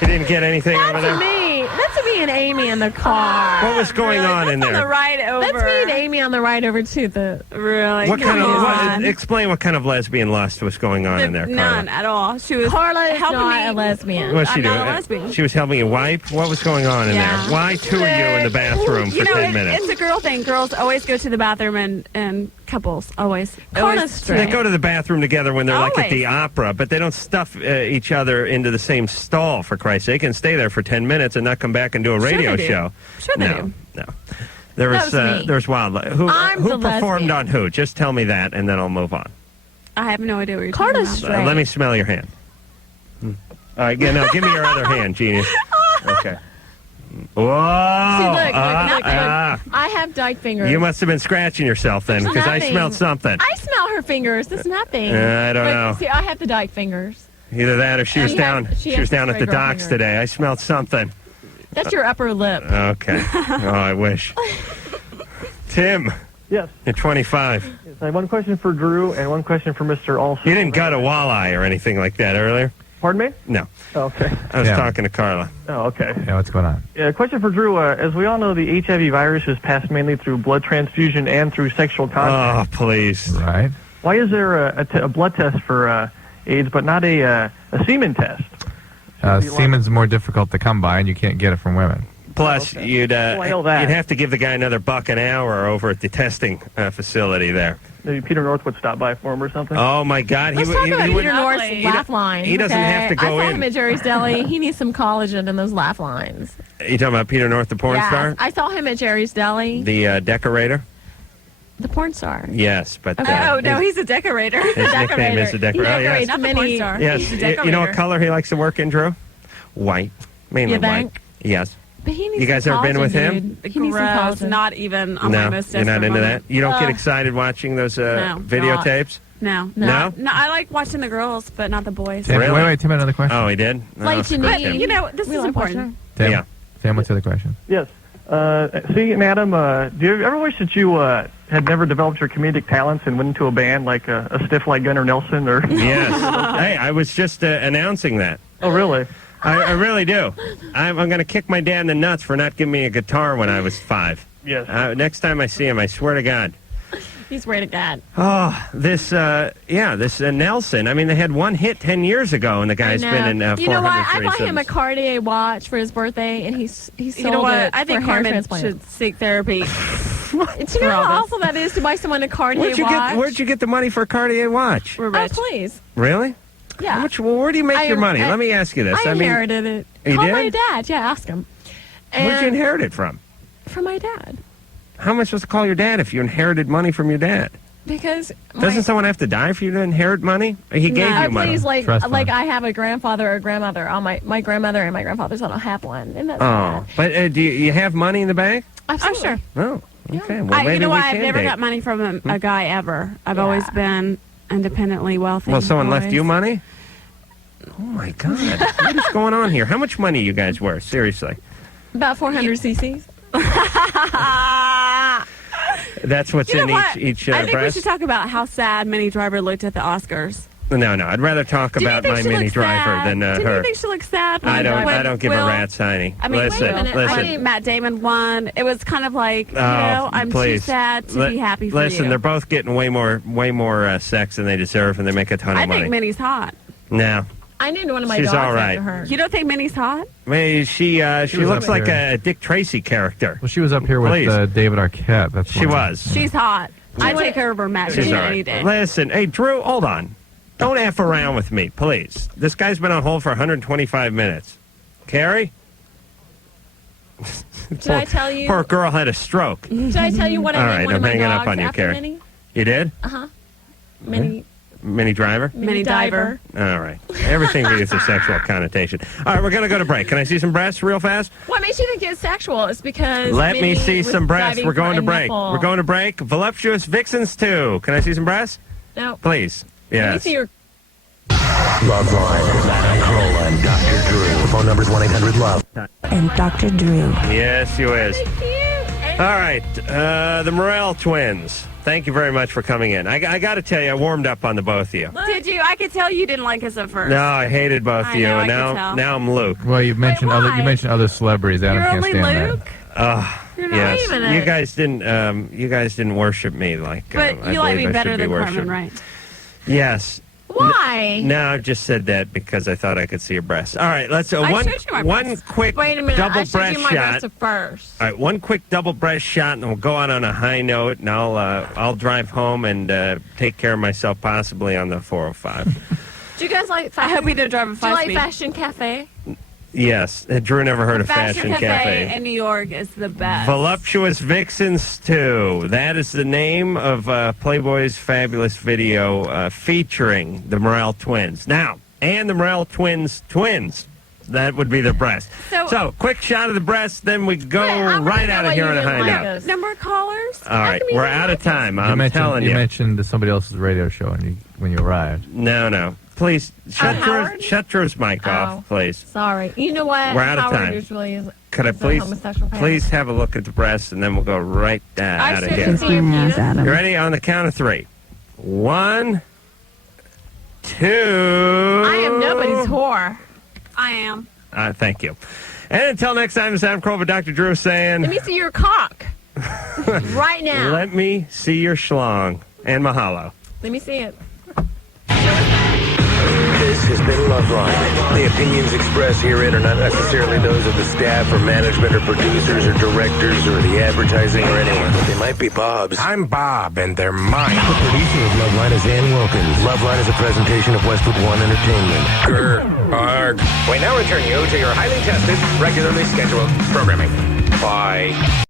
You didn't get anything over there? That's me and Amy in the car. What was going on in there? On the ride over. That's me and Amy on the ride over to the... Really? What kind of explain what kind of lesbian lust was going on in there, Carla? None at all. She was Carla is helping not me. a lesbian. What's she I'm doing? not a lesbian. She was helping you wipe? What was going on in there? Why two of you in the bathroom for 10 minutes? It's a girl thing. Girls always go to the bathroom and couples always. They go to the bathroom together when they're like at the Always. opera, but they don't stuff each other into the same stall, for Christ's sake. They can stay there for 10 minutes and not come back and do a radio they do. show. Sure they do. No. There was wildlife. Who performed lesbian. on who? Just tell me that, and then I'll move on. I have no idea what you're Carla's talking about. straight. Let me smell your hand. All right, give me your other hand, genius. Okay. Whoa! See, look, I have dyke fingers. You must have been scratching yourself then, because I Nothing. smelled something. I smell her fingers. There's nothing. I don't know. See, I have the dyke fingers. Either that or she was down. she She was has the down at the straight girl docks finger. today. I smelled something. That's your upper lip. Okay. Oh, I wish. Tim, Yes. you're 25. I have one question for Drew and one question for Mr. Olson. You didn't gut a walleye or anything like that earlier? Pardon me? No. Oh, okay. I was talking to Carla. Oh, okay. Yeah, what's going on? Yeah, question for Drew. As we all know, the HIV virus is passed mainly through blood transfusion and through sexual contact. Oh, please. Right. Why is there a blood test for AIDS but not a semen test? Semen's more difficult to come by, and you can't get it from women. Plus, you'd I know that. you'd have to give the guy another $1 an hour over at the testing facility there. Maybe Peter North would stop by for him or something. Oh my God, Let's talk about Peter North's Lovely. laugh line. he doesn't have to go I saw in. him at Jerry's Deli. He needs some collagen in those laugh lines. You talking about Peter North, the porn Yes. star? I saw him at Jerry's Deli. The decorator? The porn star. Yes, but Oh, no, he's a decorator. his nickname is the decorator. Oh, yes. Not the porn star. Yes. He's a You know what decorator. color he likes to work in, Drew? White. Mainly You white. think? Yes. But he needs You guys some ever been collagen, with him? dude. He needs some Gross. collagen. Not even on my No, most you're not desperate into moment. that? You don't get excited watching those videotapes? No. No? No, I like watching the girls, but not the boys. Tim, Really? wait, Tim, another question. Oh, he did? Like Oh, to screw me. him. You know, this We is like important. Tim, Yeah. Tim, what's the other question? Yes. See, Madam, do you ever wish that you had never developed your comedic talents and went into a band like a stiff like Gunnar Nelson? Or Yes. Hey, I was just announcing that. Oh, really? I really do. I'm going to kick my dad in the nuts for not giving me a guitar when I was 5. Yes. Next time I see him, I swear to God. He's swear to God. Oh, this Nelson. I mean, they had one hit 10 years ago, and the guy's I been in know. 400 You know what? I bought him a threesomes. Cartier watch for his birthday, and he sold You know what? it I think for hair Carmen transplant. should seek therapy. Do you know how awful that is to buy someone a Cartier watch? Where'd you get the money for a Cartier watch? We're Oh, rich. please. Really? Yeah. How much? Well, where do you make your money? Let me ask you this. I inherited it. You Call did? my dad. Yeah, ask him. Where'd you inherit it from? From my dad. How am I supposed to call your dad if you inherited money from your dad? Because doesn't someone have to die for you to inherit money? Or he gave you money. Please, like I have a grandfather or a grandmother. My grandmother and my grandfather's. I don't have one. And that's sad. But do you have money in the bank? Absolutely. I'm sure. Oh, okay. Well, maybe you know we what? I've can never date. got money from a guy ever. I've always been independently wealthy. Well, someone left always. you money? Oh, my God. What is going on here? How much money you guys worth? Seriously. About 400 cc's. That's what's You know in what? each I think breast? we should talk about how sad Minnie Driver looked at the Oscars. No, I'd rather talk Do you about think my she Minnie looks Driver sad? than Didn't her. you think she looked sad? I don't give a Will- rat's honey. I mean, listen. I mean, Matt Damon won. It was kind of like, I'm please. too sad to be happy for Listen, you. they're both getting way more sex than they deserve, and they make a ton of I money. think Minnie's hot. No. I named one of my She's dogs all right. after her. You don't think Minnie's hot? I mean, she was looks up like there. a Dick Tracy character. Well, she was up here with David Arquette. That's She why. was. She's hot. I'd take her over Matt She's Damon all any right. day. Listen, hey, Drew, hold on. Don't F around with me, please. This guy's been on hold for 125 minutes. Carrie? Did I tell you? Poor girl had a stroke. Did I tell you what All I right, named one I'm of my hanging dogs up on you, after Carrie. Minnie? You did? Uh-huh. Minnie Driver? Minnie Diver. All right. Everything needs a sexual connotation. All right, we're going to go to break. Can I see some breasts real fast? What makes you think it's sexual? It's because Let me Minnie see was some breasts. diving We're going for to a break. nipple. We're going to break. Voluptuous Vixens 2. Can I see some breasts? No. Please. Let me Yes. see your... Loveline with Adam Carolla and Dr. Drew. The phone number is 1-800-LOVE. And Dr. Drew. Yes, you is. All right. The Morrell Twins. Thank you very much for coming in. I got to tell you, I warmed up on the both of you. Did you? I could tell you didn't like us at first. No, I hated both of you, know, and I could tell. now I'm Luke. Well, you mentioned why? you mentioned other celebrities. Adam You're can't only stand Luke? Yes. Wait a minute. You guys didn't worship me like. But I you like believe me I better should be than worshipped. Carmen, right? Yes. Why? No, I just said that because I thought I could see your breasts. All right, let's I one showed you my one breasts. quick Wait a minute. double I should breast do my shot. breast first. All right, one quick double breast shot, and we'll go out on a high note, and I'll drive home and take care of myself possibly on the 405. Do you guys like I fashion? hope you don't drive a Do you like 5-speed. Fashion Cafe? Yes, Drew never heard of Fashion Cafe in New York is the best. Voluptuous Vixens 2. That is the name of Playboy's fabulous video featuring the Morrell Twins. Now, and the Morrell Twins twins. That would be their breast. So, quick shot of the breast, then we go right out of here on a high note. No more callers? All right, we're out of time. You I'm telling you. You mentioned somebody else's radio show when you arrived. No. Please, shut Drew's mic off, please. Sorry. You know what? We're out of Howard time. usually is Could I a homosexual parent. please have a look at the breast, and then we'll go right out of here. Adam. You ready? On the count of 3. 1, 2. I am nobody's whore. I am. Thank you. And until next time, it's Adam Carolla, Dr. Drew saying... Let me see your cock. Right now. Let me see your schlong. And mahalo. Let me see it. This has been Loveline. The opinions expressed herein are not necessarily those of the staff or management or producers or directors or the advertising or anyone. They might be Bob's. I'm Bob, and they're mine. The producer of Loveline is Ann Wilkins. Loveline is a presentation of Westwood One Entertainment. Grr, arg. We now return you to your highly tested, regularly scheduled programming. Bye.